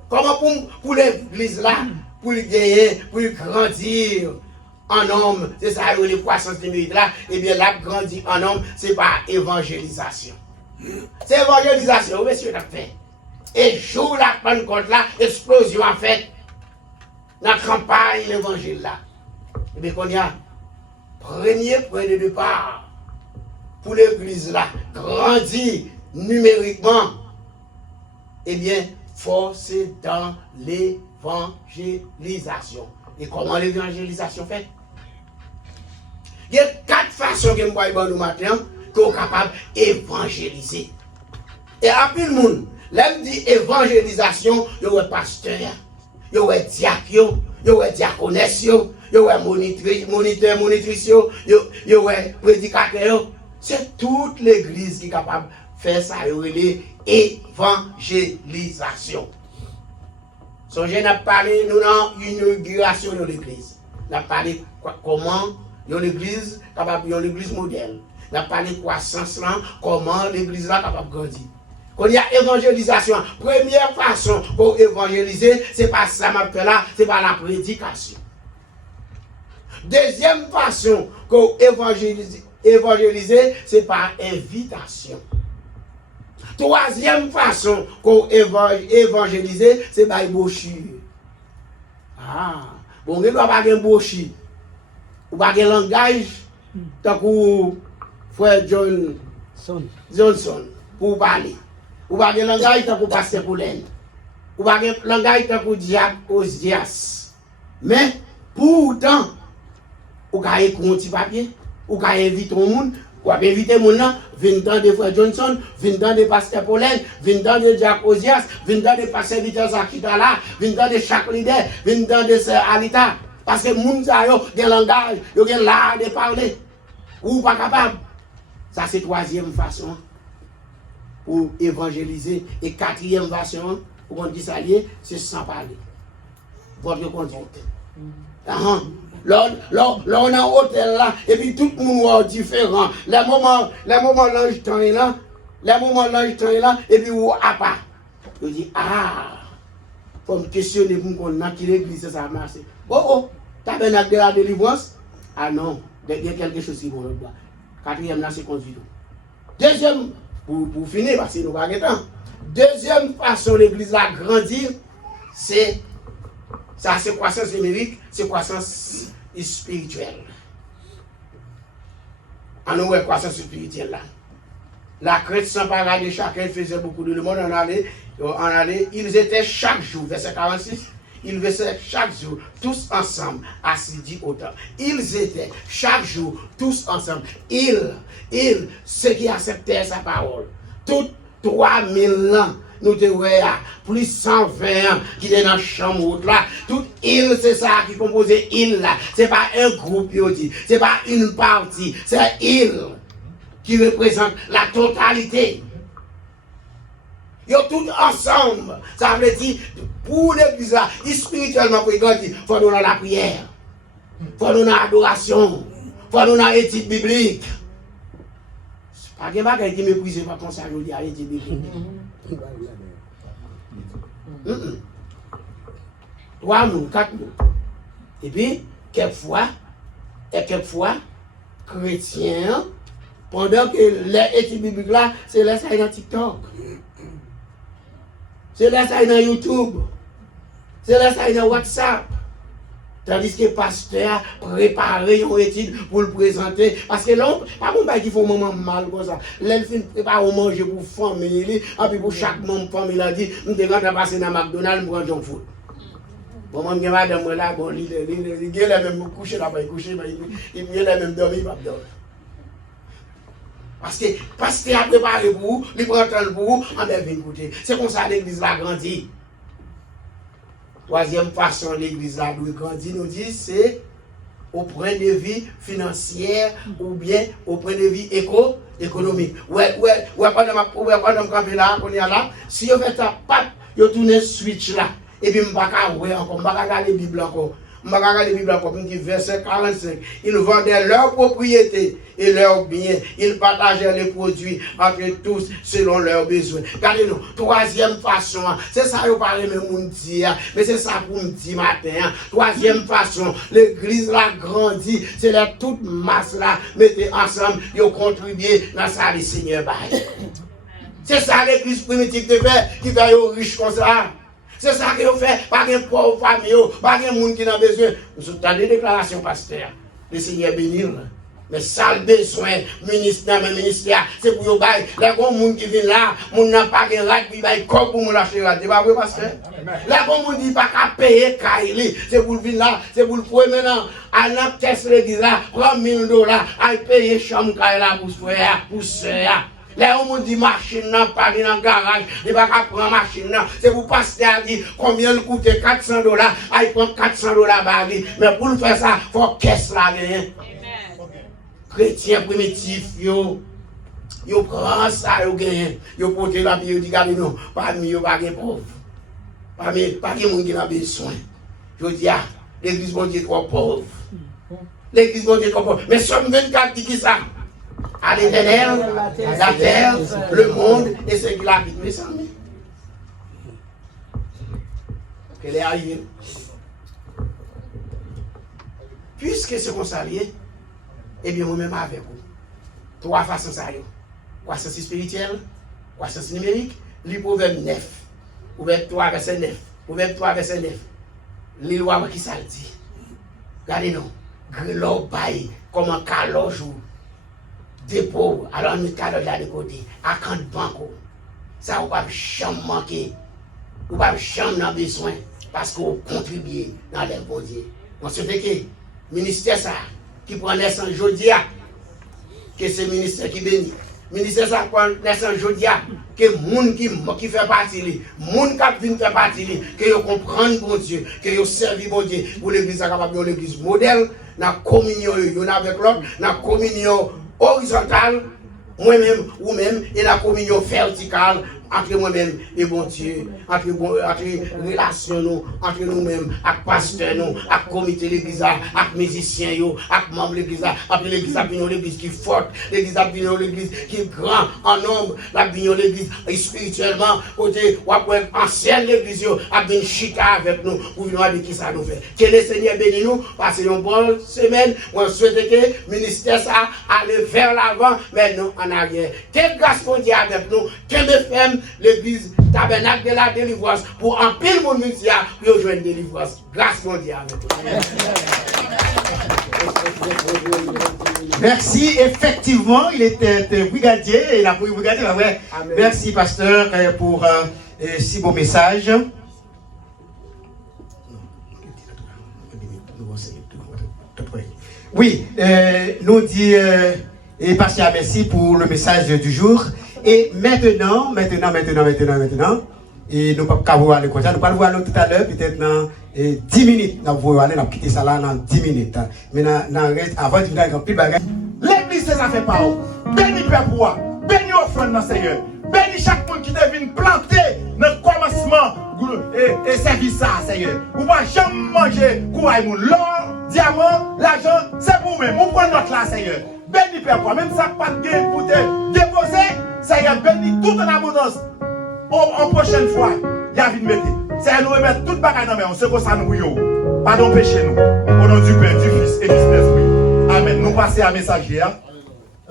Comment pour l'église là, pour gagner, pour grandir en homme, c'est ça les croissance numérique là, et bien là, grandir en homme, c'est par évangélisation. C'est évangélisation, monsieur l'a fait. Et jour la Pentecôte là, explosion en fait, dans la campagne l'évangile là. Et bien qu'on y a, premier point de départ, pour l'église là, grandir numériquement, eh bien, forcer dans l'évangélisation. Et comment l'évangélisation fait? Il y a 4 façons que nous voyons nous matin qu'on est capable d'évangéliser. Et à plus le monde, là, dit évangélisation, il y a pasteur, il y a diacre, il y a diaconesse, il y a moniteur, monitrice, il y a prédicateur. C'est toute l'église qui est capable de faire ça, évangélisation. Songez, nous avons parlé, nous avons une inauguration de l'église. Nous avons parlé comment l'église capable, l'église modèle. Nous avons parlé de croissance, comment l'église là capable de grandir. Quand il y a évangélisation, première façon pour évangéliser, c'est pas ça là, c'est pas la prédication. Deuxième façon pour évangéliser, c'est par invitation. Troisième façon pour évangéliser, c'est par brochure. Ah, bon, on ne doit pas avoir une brochure. Ou pas un langage, tant que frère Johnson, pour parler. Ou pas un langage, tant que pasteur Poulen. Ou pas un langage, tant que Diacre Osias. Mais, pourtant, ou pas un petit papier, ou pas inviter au monde. Ou avez invité mon nom, venant de frère Johnson, venant de pasteur Paulen, venant de Jacques Osias, venant de pasteur Victor Zakitala, venant de chaque leader, venant de sœur Alita. Parce que moun sa yo gen langage, yo gen l'art de parler. Ou pas capable. Ça c'est troisième façon pour évangéliser. Et quatrième façon, pour qu'on dise allié, c'est sans parler. Votre conduite. Là, on a un hôtel là, et puis tout le monde est différent. Le moment l'ange temps est là, et puis où à part. Je dis, faut me questionner pour qu'on a qui l'église, ça a marché. Oh, tabernacle de la délivrance? Ah non, il y a quelque chose qui va le voir. Quatrième là, c'est conduit. Deuxième, pour finir, parce que nous n'avons pas de temps. Deuxième façon l'église a grandir, c'est ça, c'est croissance numérique, c'est croissance spirituelle. En nous, croissance spirituelle là. La crainte sans parler de chacun faisait beaucoup de monde en allait, ils étaient chaque jour, verset 46, ils étaient chaque jour, tous ensemble, assidus au temple. Ils étaient chaque jour, tous ensemble. Ils, ceux qui acceptaient sa parole, toutes 3000 ans. Nous te voyons, plus 120 ans qui est dans la chambre là. Toute île, c'est ça qui compose île là. C'est pas un groupe, c'est pas une partie, c'est île qui représente la totalité. Ils sont tous ensemble. Ça veut dire, pour l'église là, spirituellement pour grandir, il faut nous dans la prière, il faut nous dans l'adoration, il faut nous dans l'étude biblique. Pas de bagage qui méprise pas comme ça, je dis à l'étude biblique. 3 mots, 4 mots. Et puis, quelquefois, chrétiens, pendant que les études bibliques là, c'est là ça dans TikTok. C'est là ça dans YouTube. C'est là ça dans WhatsApp. Tandis que le pasteur prépare une étude pour le présenter. Parce que là, pas bon qui font moment mal comme ça. Là, il prépare à manger pour famille. Et puis pour chaque membre de famille, il a dit, je vais passer dans McDonald's, je prends junk food. Bon, moi, je madame là, bon, il a même couché là-bas, il couché, il a même dormi, il va dormir. Parce que le pasteur a préparé pour vous, il prend le temps pour vous, on va venir écouter. C'est comme ça l'église a grandi. Troisième façon l'église a grandi, nous dit, c'est au point de vue financier ou bien au point de vue économique. Ouais, pendant que je là, on est là, si vous faites ça, vous tournez switch là, et puis je ne vais pas regarder la Bible encore. Je vais regarder la Bible encore, verset 45. Ils vendaient leurs propriétés et leurs biens. Ils partageaient les produits entre tous selon leurs besoins. Regardez-nous, troisième façon, c'est ça que je parle même dire, mais c'est ça pour me dire matin. Troisième façon, l'église là grandit, c'est là toute masse là, mettez ensemble, ils contribuent dans ça, les Seigneur. C'est ça l'église primitive qui fait riche comme ça. C'est ça que vous faites, pas de pauvres familles, pas de monde qui n'a besoin. Vous avez des déclarations, pasteur. Le Seigneur bénir. Mais ça le besoin, ministère, c'est pour vous bailler. Les gens qui viennent là, ils n'ont pas de règles, ils baillent comme pour nous acheter là. C'est pas vrai, pasteur? Les gens qui disent pas qu'à payer, c'est pour le venir là, c'est pour le faire maintenant. À la test l'église là, prendre $1000, à payer chambre là pour frère, pour soeur. Les gens dit machine n'a pas dans le garage, il va pas prendre machine là. C'est pour passer à dire combien il coûte $400, il prend $400 bali. Mais pour le faire ça, il faut caisse là gagner. Chrétiens primitifs, yo prend ça, yo gagne. Yo porte la vie, yo dit regardez non, parmi yo pas de pauvre. Parmi pas de monde qui n'a besoin. Je dis ah, l'église bon Dieu trop pauvre. L'église bon Dieu trop pauvre. Mais Somme 24 dit qui ça? À l'éternel, la terre, le monde et ce qui l'habite. Mes amis. Qu'elle est arrivée. Puisque c'est comme ça, eh bien, moi-même avec vous. Trois façons ça. Croissance spirituelle, croissance numérique, le proverbe 9. Proverbe 3, verset 9. Proverbe 3, verset 9. Les lois qui ça dit. Regardez-nous. Grelo bail, comme un caloge ou dépôt, alors nous caloge là de côté. À quand banco. Ça, on va jamais manquer. On va jamais besoin. Parce qu'on contribue dans les bon Dieu. On se fait que le ministère ça, qui prend naissance aujourd'hui, que c'est le ministère qui bénit. Le ministère ça prend naissance aujourd'hui, que les gens qui fait partie, les gens qui viennent faire partie, que ils comprennent bon Dieu, que ils servent bon Dieu. Pour l'église, ça capable de l'église modèle, dans la communion avec l'autre, dans la communion horizontale, moi-même ou même, et la communion verticale entre moi-même et bon Dieu, entre relation entre nous-mêmes, avec pasteur nous, avec comité l'église, avec musiciens avec membres de l'église, avec l'église l'église qui est forte, l'église l'église qui est grand en nombre, l'église spirituellement, côté ou après ancienne l'église avec une chita avec nous pour venir de qui ça nous fait. Que le Seigneur bénisse nous, passez une bonne semaine, on souhaite que le ministère ça aille vers l'avant, mais non en arrière. Quelle grâce pour Dieu avec nous, quelle FM l'église tabernacle de la délivrance pour un pile monde mundial pour jouer une délivrance. Grâce mondiale. Merci. Effectivement, il était brigadier. Il a pris brigadier. Ouais. Merci, pasteur, pour si beau message. Oui, nous dit et pasteur, merci pour le message du jour. Et maintenant, et nous ne pouvons pas voir le concert, nous ne pouvons pas voir tout à l'heure, peut-être dans 10 minutes, nous pouvons aller, nous quitter ça là dans 10 minutes. Mais avant de venir dans plus de bagages. L'église, ça fait pas. Béni Père pour béni offrande dans Seigneur. Béni chaque monde qui devine planter dans le commencement et service ça, Seigneur. Vous ne pouvez jamais manger courage, l'or, diamant, l'argent, c'est pour vous-même. Vous prenez notre là, Seigneur. Béni Père pour même ça pas de gain pour te déposer. Seigneur, bénis tout en abondance. En prochaine fois, il y a envie de mettre. Seigneur, nous remettre toute bagaille dans la main. On sait que ça nous bouillot. Pardon, péché nous. Au nom du Père, du Fils et du Saint-Esprit. Amen. Nous passons à messager.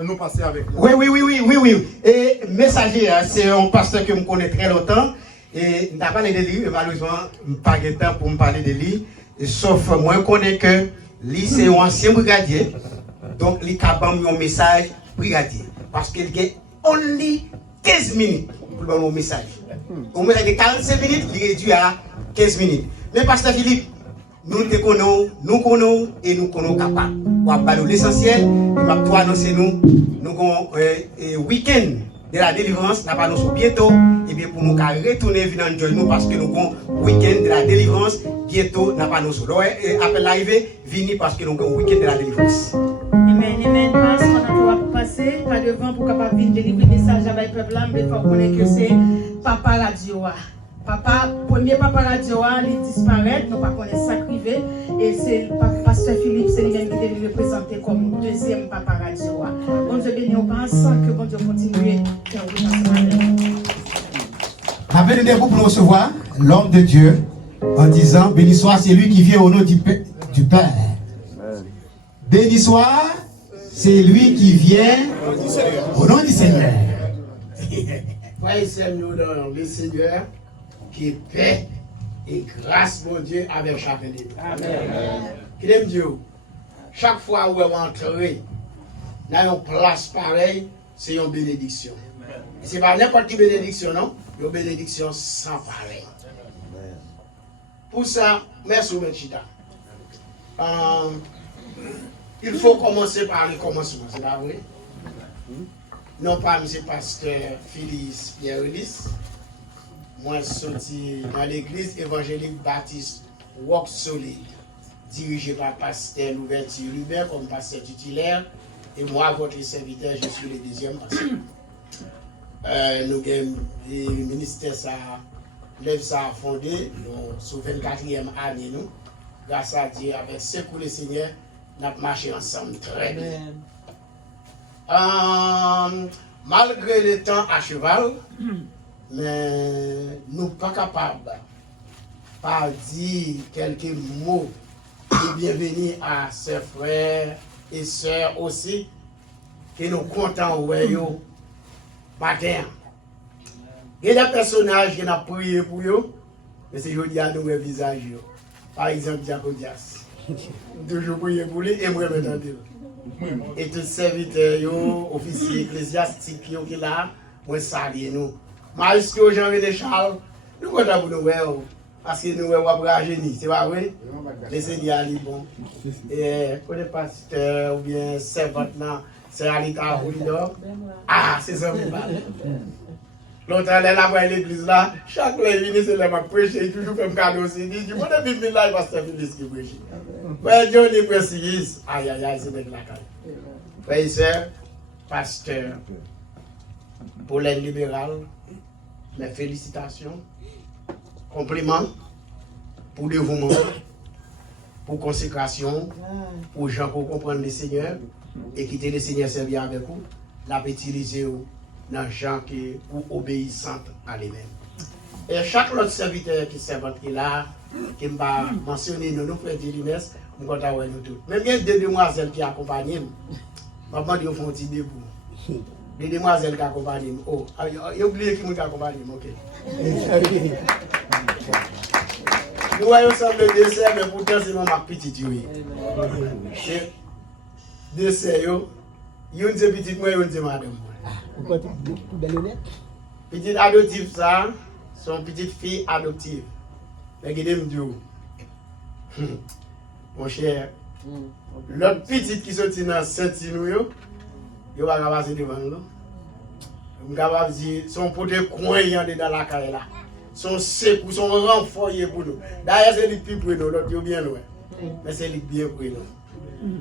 Nous passons avec nous. Oui. Et messager, c'est un pasteur que je connais très longtemps. Et je n'ai pas parlé de lui, mais malheureusement, je n'ai pas de temps pour me parler de lui. Sauf moi, je connais que lui, c'est un ancien brigadier. Donc, il a un message brigadier. Parce qu'il a only 15 minutes pour donner un message. Au message de 45 minutes, il est réduit à 15 minutes. Mais pasteur Philippe, nous te connaissons, et nous connaissons capables. On va parler de l'essentiel, il va tout annoncer nous avons un week-end de la délivrance, nous allons annoncer bientôt, et bien pour nous retourner venir nous parce que nous avons un week-end de la délivrance, bientôt nous allons annoncer. Après l'arrivée, venez parce que nous avons un week-end de la délivrance. Amen. Parce qu'on a passé par devant pour capable venir délivrer le message à peuple là, mais il faut connaître que c'est Papa Radio. Papa, premier Papa Radio, il disparaît, nous ne connaissons pas ça privé. Et c'est le pasteur Philippe, c'est lui-même qui est représenté comme deuxième Papa Radio. Bon Dieu béni, on pense que bon Dieu continue à faire venir debout pour nous recevoir l'homme de Dieu en disant béni soit celui qui vient au nom du Père. Béni soit celui qui vient au nom du Seigneur. Frères nous dans le Seigneur, qui est paix et grâce, mon Dieu, avec chacun de nous. Amen. Qu'il aime Dieu. Chaque fois où on entre dans une place pareille, c'est une bénédiction. Ce n'est pas n'importe quelle bénédiction, non? Une bénédiction sans pareil. Pour ça, merci, Mechita. Il faut commencer par le commencement, c'est pas vrai? Non pas M. Pasteur Phyllis Pierre-Ulysse. Moi, je suis sorti dans l'église évangélique baptiste Walk Solid, dirigé par Pasteur Louverture Hubert comme pasteur titulaire. Et moi, votre serviteur, je suis le deuxième pasteur. Nous avons le ministère, ça lève ça fondé, sur 24e année, nous. Grâce à Dieu, avec ce que le Seigneur, nous avons marché ensemble très bien. Malgré le temps à cheval, mais nous ne sommes pas capables de dire quelques mots de bienvenue à ses frères et sœurs aussi, que nous comptons au matin. Il y a des personnages qui ont prié pour eux, mais c'est aujourd'hui à nous le visage. Par exemple, Diacodias. Toujours prier pour lui et moi me tenter. Et tous les serviteurs, officiers ecclésiastiques qui sont là, moi saluer nous. Maïs Jean-René Charles, nous comptons pour nous parce que nous sommes rajeunis, c'est pas vrai? Le Seigneur est bon. Et pour les pasteurs ou bien servantes, c'est Alita Ouidor. Ah, c'est ça, l'autre elle est là à l'église là, chaque fois qu'il vient, c'est là pour prêcher, il toujours comme cadeau aussi. Il dit, je vais vivre là, il va se faire qui prêche. Ouais, Johnny Pressigis, aïe, c'est de la caille. Frère et sœurs, pasteur, Pauline libéral, mes félicitations, compliments pour dévouement, pour consécration, pour gens pour comprendre le Seigneur et quitter le Seigneur servir avec vous, la utiliser dans les gens qui sont obéissants à lui-même. Et chaque autre serviteur qui servante qui est là, qui m'a mentionné, nous frères Délines, nous comptons nous tous. Même il y a deux demoiselles qui accompagnent, maman dit au fond petit debout. Des demoiselles qui accompagnent. Oh, il a oublié qui m'accompagne, ok. Nous voyons ensemble le dessert, mais pourtant c'est ma petite. Dessert, il y a une petite, moi, il y a une madame. Petite adoptive, ça, son petite fille adoptive. Regardez mon cher, l'autre petite qui sortit dans Saint-Inou, il va passer devant nous. Je vais dire, son poté croyant dans la caille là. Son secou, son renfort pour nous. D'ailleurs, c'est le plus pour nous, l'autre est bien loin. Mais c'est le bien pour nous.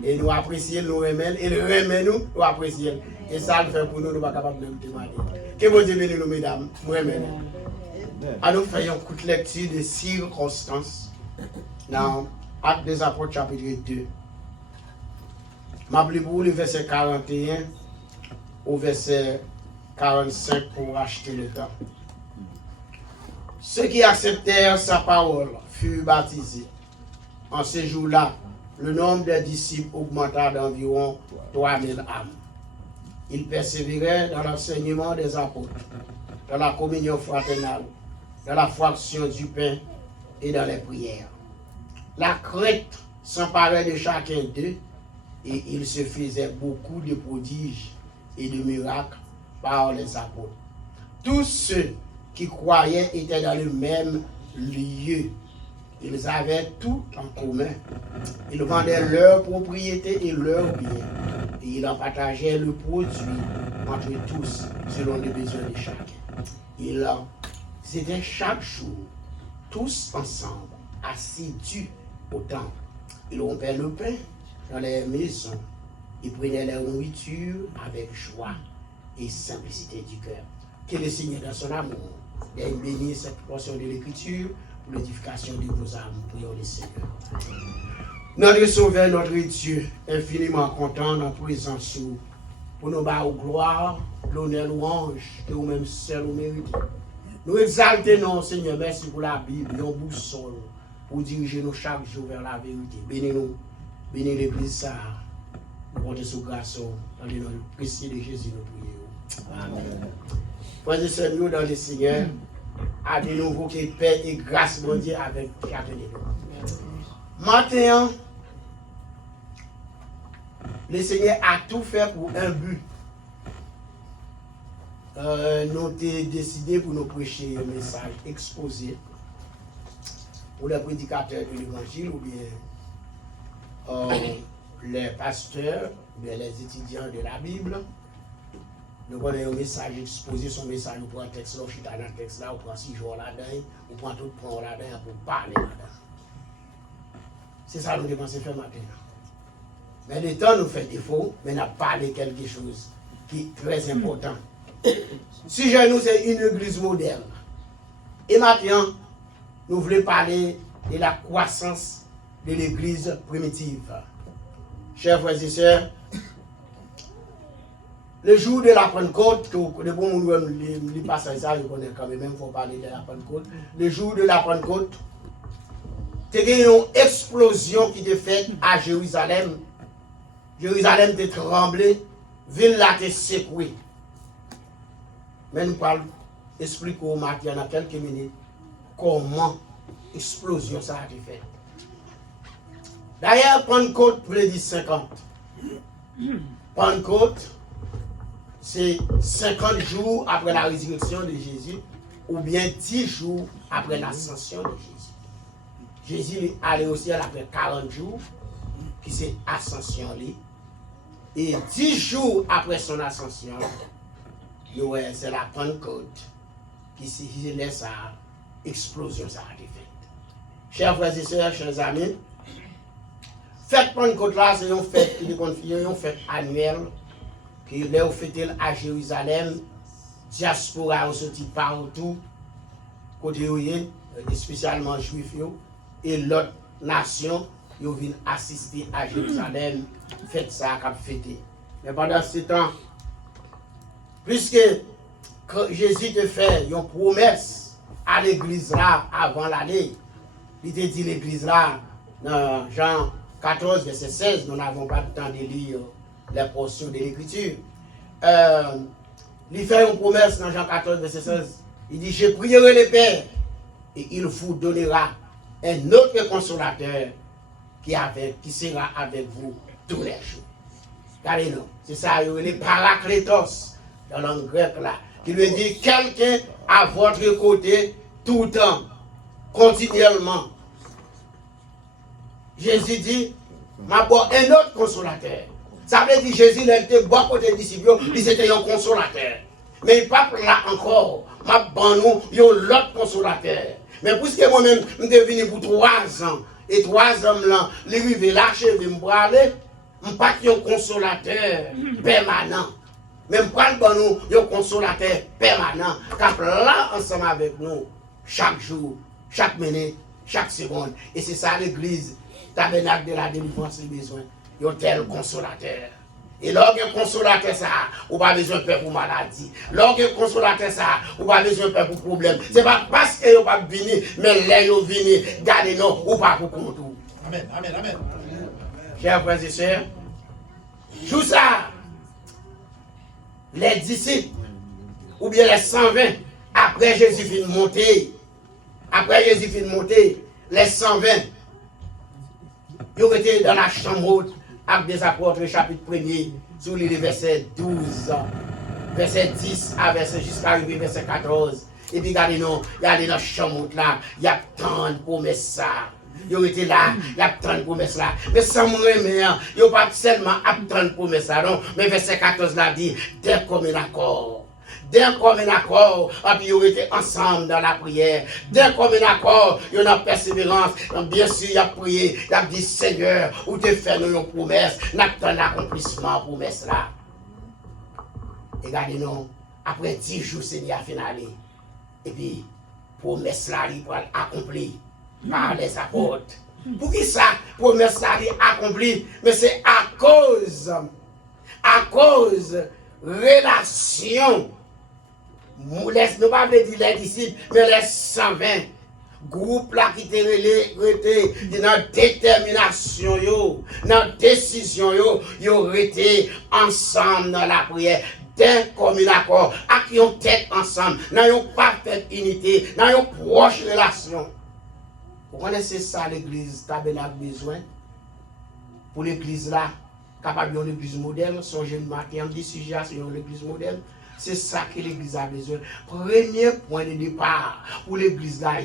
Et nous apprécions, nous remettons, et nous remettons, nous apprécions. Et ça le fait pour nous, nous ne sommes pas capables de nous demander. Que vous Dieu bénisse nous, mesdames, nous remettons. Alors, nous faisons une courte lecture de circonstances dans Actes des Apôtres, chapitre 2. Je vous le verset 41 au verset 45 pour acheter le temps. Ceux qui acceptèrent sa parole furent baptisés. En ce jour-là, le nombre des disciples augmenta d'environ 3000 âmes. Ils persévéraient dans l'enseignement des apôtres, dans la communion fraternelle, dans la fraction du pain et dans les prières. La crainte s'emparait de chacun d'eux et il se faisait beaucoup de prodiges et de miracles par les apôtres. Tous ceux qui croyaient étaient dans le même lieu. Ils avaient tout en commun. Ils vendaient leurs propriétés et leurs biens. Et ils en partageaient le produit entre tous, selon les besoins de chacun. Ils étaient chaque jour, tous ensemble, assidus au temple. Ils rompaient le pain dans les maisons. Ils prenaient leur nourriture avec joie et simplicité du cœur. Que le Seigneur, dans son amour, ait béni cette portion de l'Écriture pour l'édification de vos âmes. Prions le Seigneur. Notre Sauveur, notre Dieu, infiniment content dans la présence pour nous battre gloire, l'honneur, louange, que vous-même seul vous méritez. Nous exaltons, Seigneur, merci pour la Bible, nos boussoles, pour diriger nous chaque jour vers la vérité. Bénis-nous, bénis l'Église, ça. Nous comptons sur grâce, dans le nom précieux de Jésus, nous prions. Amen. Frères et sœurs, nous dans le Seigneur, à de nouveau que paix et grâce, mon Dieu, avec chacun de nous. Maintenant, le Seigneur a tout fait pour un but. Nous avons décidé pour nous prêcher un message exposé pour les prédicateurs de l'évangile ou bien les pasteurs, ou bien les étudiants de la Bible. Nous avons un message exposé, son message, nous prenons un texte là, dans le texte là, on prend 6 jours là-dedans, on prend tout le temps là-dedans pour parler là-dedans. C'est ça que nous devons faire maintenant. Mais le temps nous fait défaut, mais nous avons parlé quelque chose qui est très important. Si je nous c'est une église moderne. Et maintenant, nous voulons parler de la croissance de l'église primitive. Chers frères et sœurs, le jour de la Pentecôte, le bon monde les passages ça, je connais quand même, il faut parler de la Pentecôte. Le jour de la Pentecôte, il y a eu une explosion qui était faite à Jérusalem. Jérusalem était tremblée, ville là était secouée. Mais nous parlons, expliquons maintenant dans quelques minutes comment l'explosion ça a été faite. D'ailleurs, Pentecôte veut dire 50. Pentecôte, c'est 50 jours après la résurrection de Jésus, ou bien 10 jours après l'ascension de Jésus. Jésus est allé au ciel après 40 jours, qui c'est ascension. Et 10 jours après son ascension, c'est la Pentecôte qui laisse sa explosion, ça a été faite. Chers frères et sœurs, chers amis, fête Pentecôte là, c'est une fête qui est une fête annuelle qui est fêtée à Jérusalem, diaspora au sorti partout, côté spécialement juifs et l'autre nation, ils viennent assister à Jérusalem, fête ça qu'a fêté. Mais pendant ce temps, puisque Jésus te fait une promesse à l'église là avant l'année, il te dit l'église là, dans Jean 14, verset 16, nous n'avons pas le temps de lire les portions de l'écriture. Il fait une promesse dans Jean 14, verset 16. Il dit, je prierai le Père et il vous donnera un autre consolateur qui sera avec vous tous les jours. Regardez-nous, c'est ça, les parakletos dans la langue grecque là, qui veut dire quelqu'un à votre côté tout le temps, continuellement. Jésus dit, m'a bon un autre consolateur. Ça veut dire Jésus, il était bon côté des disciples, il était un consolateur. Mais il pas là encore, m'a bon nous, il y a l'autre consolateur. Mais puisque moi-même, je suis venu pour 3 ans, et 3 hommes là, les rives lâchés, je me aller, je ne pas un consolateur permanent. Même pas bon nous, un consolateur permanent, qui est là ensemble avec nous, chaque jour, chaque minute, chaque seconde. Et c'est ça l'église, tabernacle de la délivrance, les besoins. Il y a un tel consolateur. Et lorsque un consolateur ça, on pas besoin de peur pour maladie. Lorsque un consolateur ça, on pas besoin de peur pour problème. C'est pas parce que vous pas venir, mais là vous venir, gardez nous ou pas pour compte. Amen, amen, amen. chers frères et sœurs, joue ça, les disciples, ou bien les 120, après Jésus fin monter, les 120, ils ont été dans la chambre haute avec des apôtres, chapitre 1er, sur les versets 12, verset 10 à verset jusqu'à arriver verset 14. Et puis regardez nous, il y a dans la chambre haute là, il y a tant de promesses ça. Ils ont été là, il y a tant de promesses là. Mais sans me remettre, ils n'ont pas seulement tant de promesses là, non. Mais verset 14 là dit, d'un commun accord. D'un commun accord, et puis ils ont été ensemble dans la prière. D'un commun accord, il y a une persévérance. Bien sûr, il a prié, il a dit, Seigneur, où tu fais nous une promesse, n'attend l'accomplissement de promesse là. Et regardez-nous, après 10 jours, Seigneur a finali. Et puis, promesse là, il va accomplir par les apôtres. Pour qui ça, promesse là, il accompli? Mais c'est à cause relation. Nous ne pas dire les disciples, mais les 120 groupes là qui étaient dans détermination, dans décision, ils ont été ensemble dans la prière. D'un commun accord, à qui ont tête ensemble, dans une parfaite unité, dans une proche relation. Vous connaissez ça, l'église Tabernacle besoin? Pour l'église là, capable de l'église moderne, son jeune matin, dit sujet sur l'église moderne. C'est ça que l'église a besoin. Premier point de départ pour l'église là,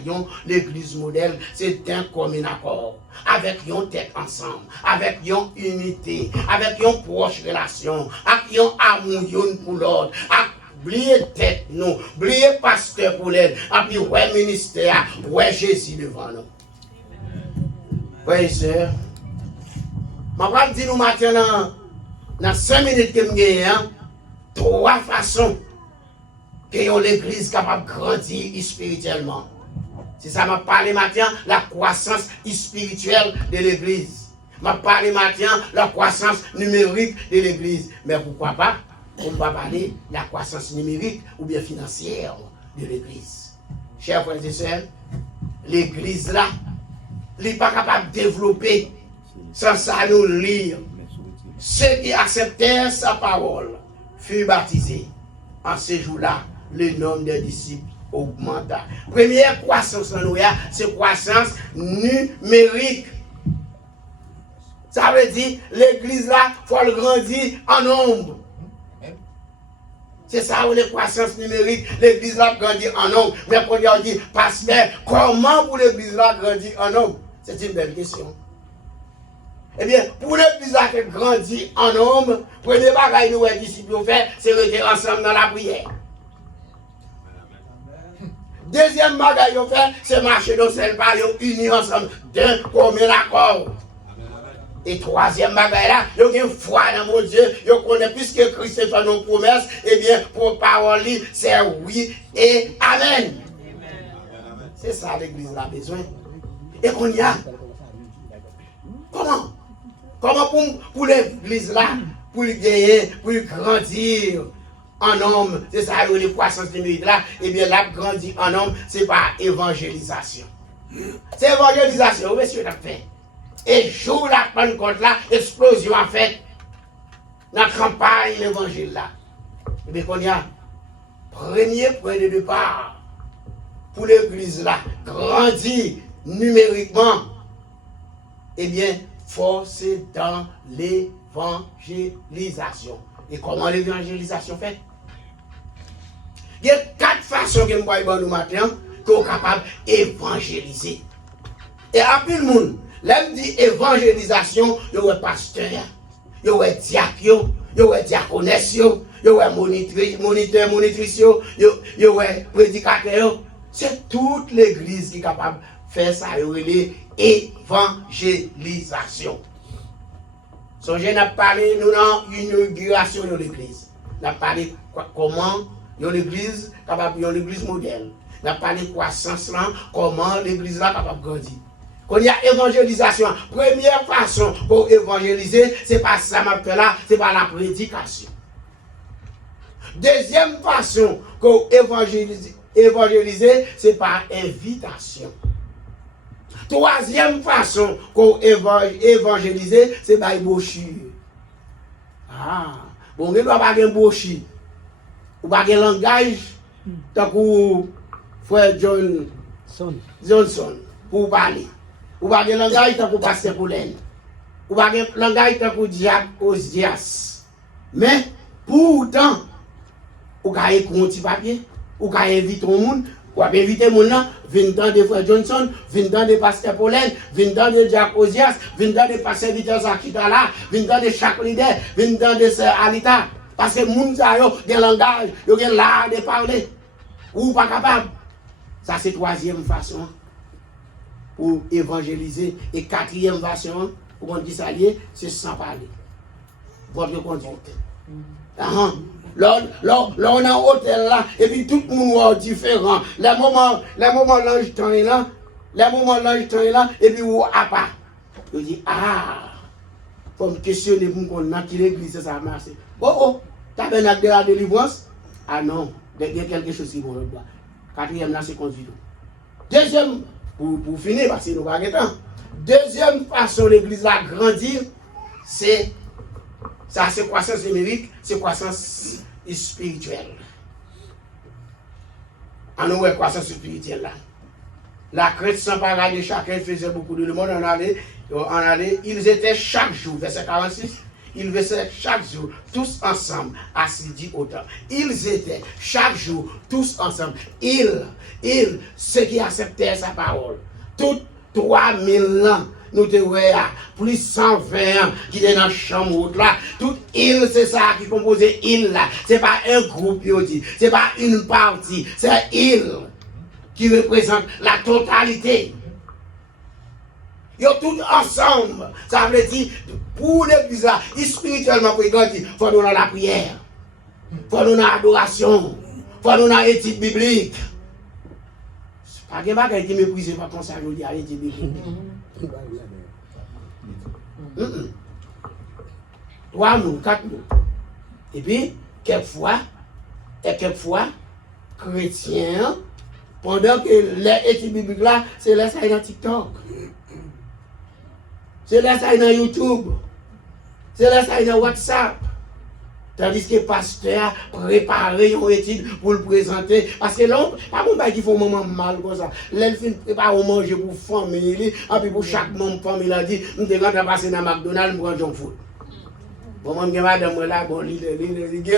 l'église modèle, c'est d'un commun accord. Avec une tête ensemble, avec une unité, avec une proche relation, avec un amour pour l'autre. Oubliez tête nous, oubliez pasteur pour l'aide, et puis ouais ministère, ouais Jésus devant nous. Oui, sœur. Je vais dire nous maintenant, dans 5 minutes que je gagne, 3 façons que l'église capable de grandir spirituellement. C'est ça m'a parlé maintenant, la croissance spirituelle de l'église. M'a parlé maintenant, la croissance numérique de l'église. Mais pourquoi pas? On va parler de la croissance numérique ou bien financière de l'église. Chers frères et sœurs, l'église là, elle n'est pas capable de développer sans ça nous lire. Ceux qui acceptèrent sa parole furent baptisés. En ce jour-là, le nombre des disciples augmenta. Première croissance dans nous, c'est croissance numérique. Ça veut dire, l'église là, il faut le grandir en nombre. C'est ça où la croissance numérique, l'église là grandit en nombre. Mais quand on dit, pasteur, comment pour l'église là grandir en nombre? C'est une belle question. Eh bien, pour l'église là qui grandit en nombre, premier bagage nous les disciples ont fait, c'est rester ensemble dans la prière. Deuxième bagage qu'ils ont fait, c'est marcher dans celle pas, ils unis ensemble d'un commun accord. Et troisième bagage là, ils ont une foi dans mon Dieu, ils connaissent puisque Christ fait nos promesses, eh bien, pour parole, c'est oui et amen. C'est ça l'église a besoin. Et qu'on y a. Comment pour l'église là, pour gagner, pour grandir en homme, c'est ça les croissance numérique là, et bien là, grandir en homme, c'est par évangélisation. C'est évangélisation, monsieur l'a fait. Et jour la Pentecôte là, explosion en fait, dans la campagne l'évangile là. Et bien qu'on y a, premier point de départ, pour l'église là, grandir numériquement, eh bien, forcer dans l'évangélisation. Et comment l'évangélisation fait? Il y a 4 façons que nous voyons nous matin qu'on est capable d'évangéliser. Et à plus le monde, là, on dit évangélisation, il y a pasteur, il y a diacre, il y a diaconesse, il y a moniteur, monitrice, il y a prédicateur. C'est toute l'église qui est capable de faire ça, évangélisation. Songez, nous avons parlé, nous dans l'inauguration de l'église. Nous avons parlé comment l'église capable, l'église modèle. Nous avons parlé croissance là, comment l'église là capable de grandir. Quand il y a évangélisation, première façon pour évangéliser, c'est pas ça m'appelle là, c'est pas la prédication. Deuxième façon pour évangéliser, c'est par invitation. Troisième façon qu'on évangéliser, c'est par brochure. Ah, bon, on ne doit pas avoir un brochure. Ou pas un langage, tant que frère Johnson, pour parler. Ou pas un langage, tant que pasteur Pauline. Ou pas un langage, tant que Jacques Osias. Mais, pourtant, ou ka écrire un petit papier, ou ka inviter tout le monde, ou inviter le monde là, venir dans de frère Johnson, venir dans de pasteur Pauline, venir dans de Jacques Osias, venir dans de pasteur Victor Zakita là, venir dans de chaque leader, venir dans de sœur Alita. Parce que les gens ont un langage, ils ont l'art de parler. Ou pas capable. Ça, c'est la troisième façon pour évangéliser. Et quatrième façon, pour qu'on dise allié, c'est sans parler. Votre conduite. Là, on a un hôtel là, et puis tout le monde est différent. Les moments l'ange est là, et puis où à part. Je dis, pour me questionner, pour qu'on a qui l'église, ça a marché. Oh, tabernacle de la délivrance? Ah non, il y a quelque chose qui est bon. Quatrième là, c'est conduite. Deuxième, pour finir, parce que nous n'avons pas de temps. Deuxième façon l'église a grandir, c'est croissance numérique, c'est croissance spirituelle. En nous, croissance spirituelle là. La crainte sans parler de chacun faisait beaucoup de monde en allait, ils étaient chaque jour, verset 46, ils étaient chaque jour, tous ensemble, assidus au temple. Ils étaient chaque jour, tous ensemble. Ils, ceux qui acceptaient sa parole. Toutes 3000 ans, nous te voyons, plus 120 ans qui étaient dans la chambre là. Toute île, c'est ça qui composait île là. C'est pas un groupe, c'est pas une partie, c'est île qui représente la totalité. Ils sont tous ensemble. Ça veut dire, pour l'église là, spirituellement pour grandir, il faut nous dans la prière. Il faut nous dans l'adoration. Il faut nous dans l'éthique biblique. Pas que bagay qui méprise pas comme ça, je dis à l'éthique biblique. 3 mots, 4 mots. Et puis, quelquefois, chrétiens, pendant que l'éthique biblique là, c'est là ça dans TikTok. C'est là ça dans YouTube. C'est là ça dans WhatsApp. Tandis que le pasteur prépare une étude pour le présenter. Parce que là, pas bon qu'il faut un moment mal comme ça. Là, il fait préparer à manger pour la famille. Et puis pour chaque membre de la famille, il a dit, nous devons passer dans McDonald's, nous prenons junk food. Bon, moi, je madame là, bon, il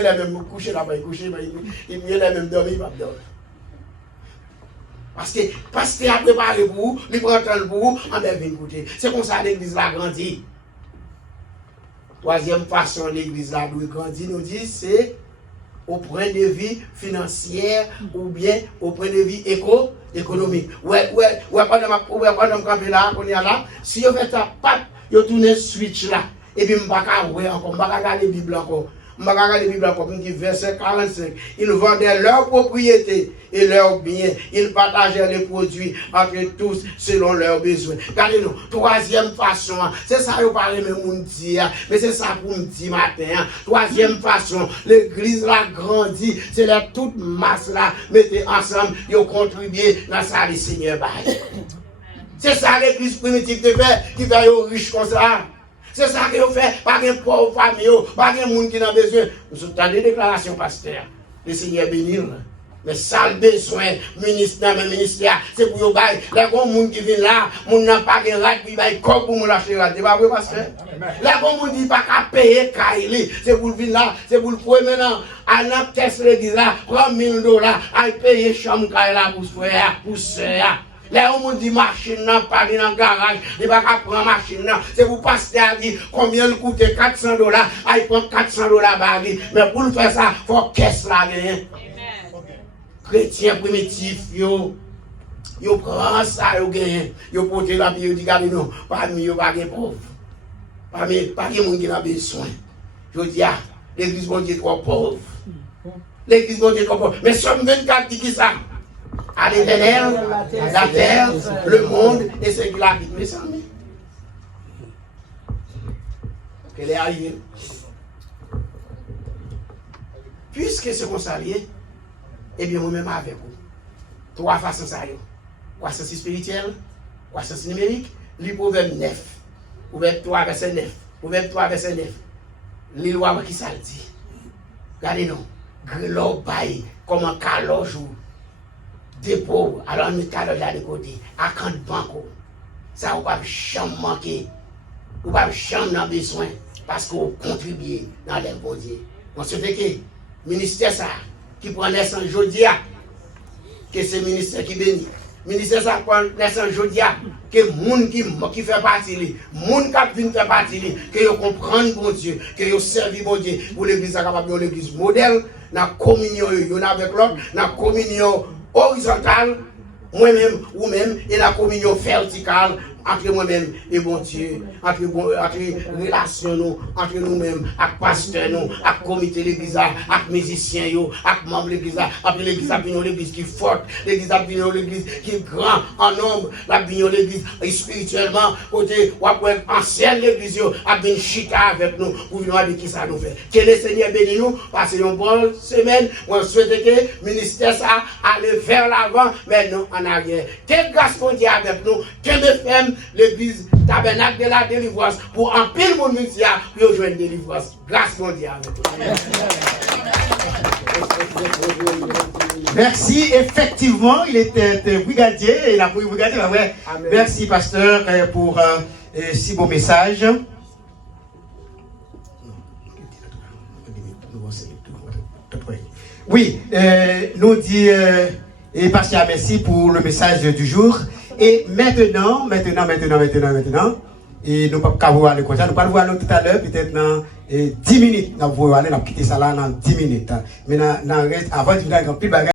a même couché là-bas, il couché, il a même dormi, il va dormir. Parce que le pasteur a préparé pour vous, il prend le temps pour vous, on va venir écouter. C'est comme ça l'église a grandi. Troisième façon l'église a grandi, nous dit, c'est au point de vue financier ou bien au point de vue économique. Ouais, pendant que je là, on est là, si on fait ça, on tourne switch là, et puis je ne vais pas regarder la Bible encore. Je vais regarder la Bible encore, verset 45. Ils vendaient leurs propriétés et leurs biens. Ils partageaient les produits entre tous selon leurs besoins. Regardez-nous, troisième façon, c'est ça que je parle de mon dire, mais c'est ça pour me dire matin. Troisième façon, l'église là grandit, c'est là toute masse là, mettez ensemble, ils contribuent dans ça, les seigneurs. C'est ça l'église primitive qui fait riche comme ça. C'est ça que vous faites, pas de pauvres familles, pas de monde qui n'a besoin. Vous avez des déclarations, pasteur. Le Seigneur bénir. Mais ça le besoin, ministère, c'est pour vous bailler. Les gens qui viennent là, les gens n'ont pas de règles, ils baillent comme pour me lâcher là. C'est pas vrai, pasteur? Les gens qui disent pas qu'à payer, c'est pour venir là, c'est pour le premier maintenant. À la caisse, l'église là, prendre $1000, à payer chambre là pour frère, pour soeur. Les gens disent machine n'a pas dans le garage, ils ne vont pas prendre machine. C'est pour passer à dire combien il coûte $400, ils prennent $400 mais pour faire ça, il faut caisse là gagner. Chrétiens primitifs, ils prennent ça, ils gagnent. Ils portent la vie, ils disent non, parmi eux, pas de pauvres. Pas de monde qui a besoin. Je dis, l'église va dire trop pauvre. L'église va dire trop pauvre. Mais Somme 24 dit qui ça? À l'Éternel, la terre, le monde et ce qu'il habite. Mes amis. Qu'elle est arrivée. Puisque c'est comme ça, eh bien, moi-même avec vous. 3 façons ça. Croissance spirituelle, croissance numérique, li proverbe 9, proverbe 3 verset 9, proverbe 3 verset 9. Les lois qui ça dit. Regardez nous, grelo bail comme un caloge ou dépôt, alors nous caloge là de côté, à quand banco. Ça on va jamais manquer. On va jamais avoir besoin parce qu'on contribue dans les bons dieux. On se fait que le ministère ça qui prend naissance aujourd'hui, que c'est le ministère qui bénit. Le ministère ça prend naissance aujourd'hui, que les gens qui fait partie, les gens qui viennent faire partie, que ils comprennent bon Dieu, que ils servent bon Dieu. Pour l'église capable de l'église modèle, dans la communion avec l'autre, dans la communion horizontale, moi-même ou même, et la communion verticale entre moi-même et bon Dieu, entre relation nous, entre nous-mêmes, avec pasteur nous, avec comité l'église, avec musiciens yo, avec membres l'église, après l'église l'église qui est forte, l'église l'église qui est grand en nombre, la l'église spirituellement, côté ou après ancienne l'église yo, avec chita avec nous, pour venir de qui ça nous fait. Que le Seigneur bénisse nous, passez une bonne semaine, on souhaite que le ministère ça aille vers l'avant, mais non en arrière. Que grâce mondiale avec nous, que me fait l'église tabernacle de la délivrance pour un pile monde mundial pour rejoindre délivrance. Grâce mondiale. Merci, effectivement, il était brigadier, il a pris brigadier. Ouais. Merci, pasteur, pour si beau message. Oui, nous dit, et pasteur, merci pour le message du jour. Et maintenant, et nous ne pouvons pas voir le côté. Nous allons voir tout à l'heure, peut-être dans 10 minutes. Nous allons quitter ça là dans 10 minutes. Mais avant de venir dans le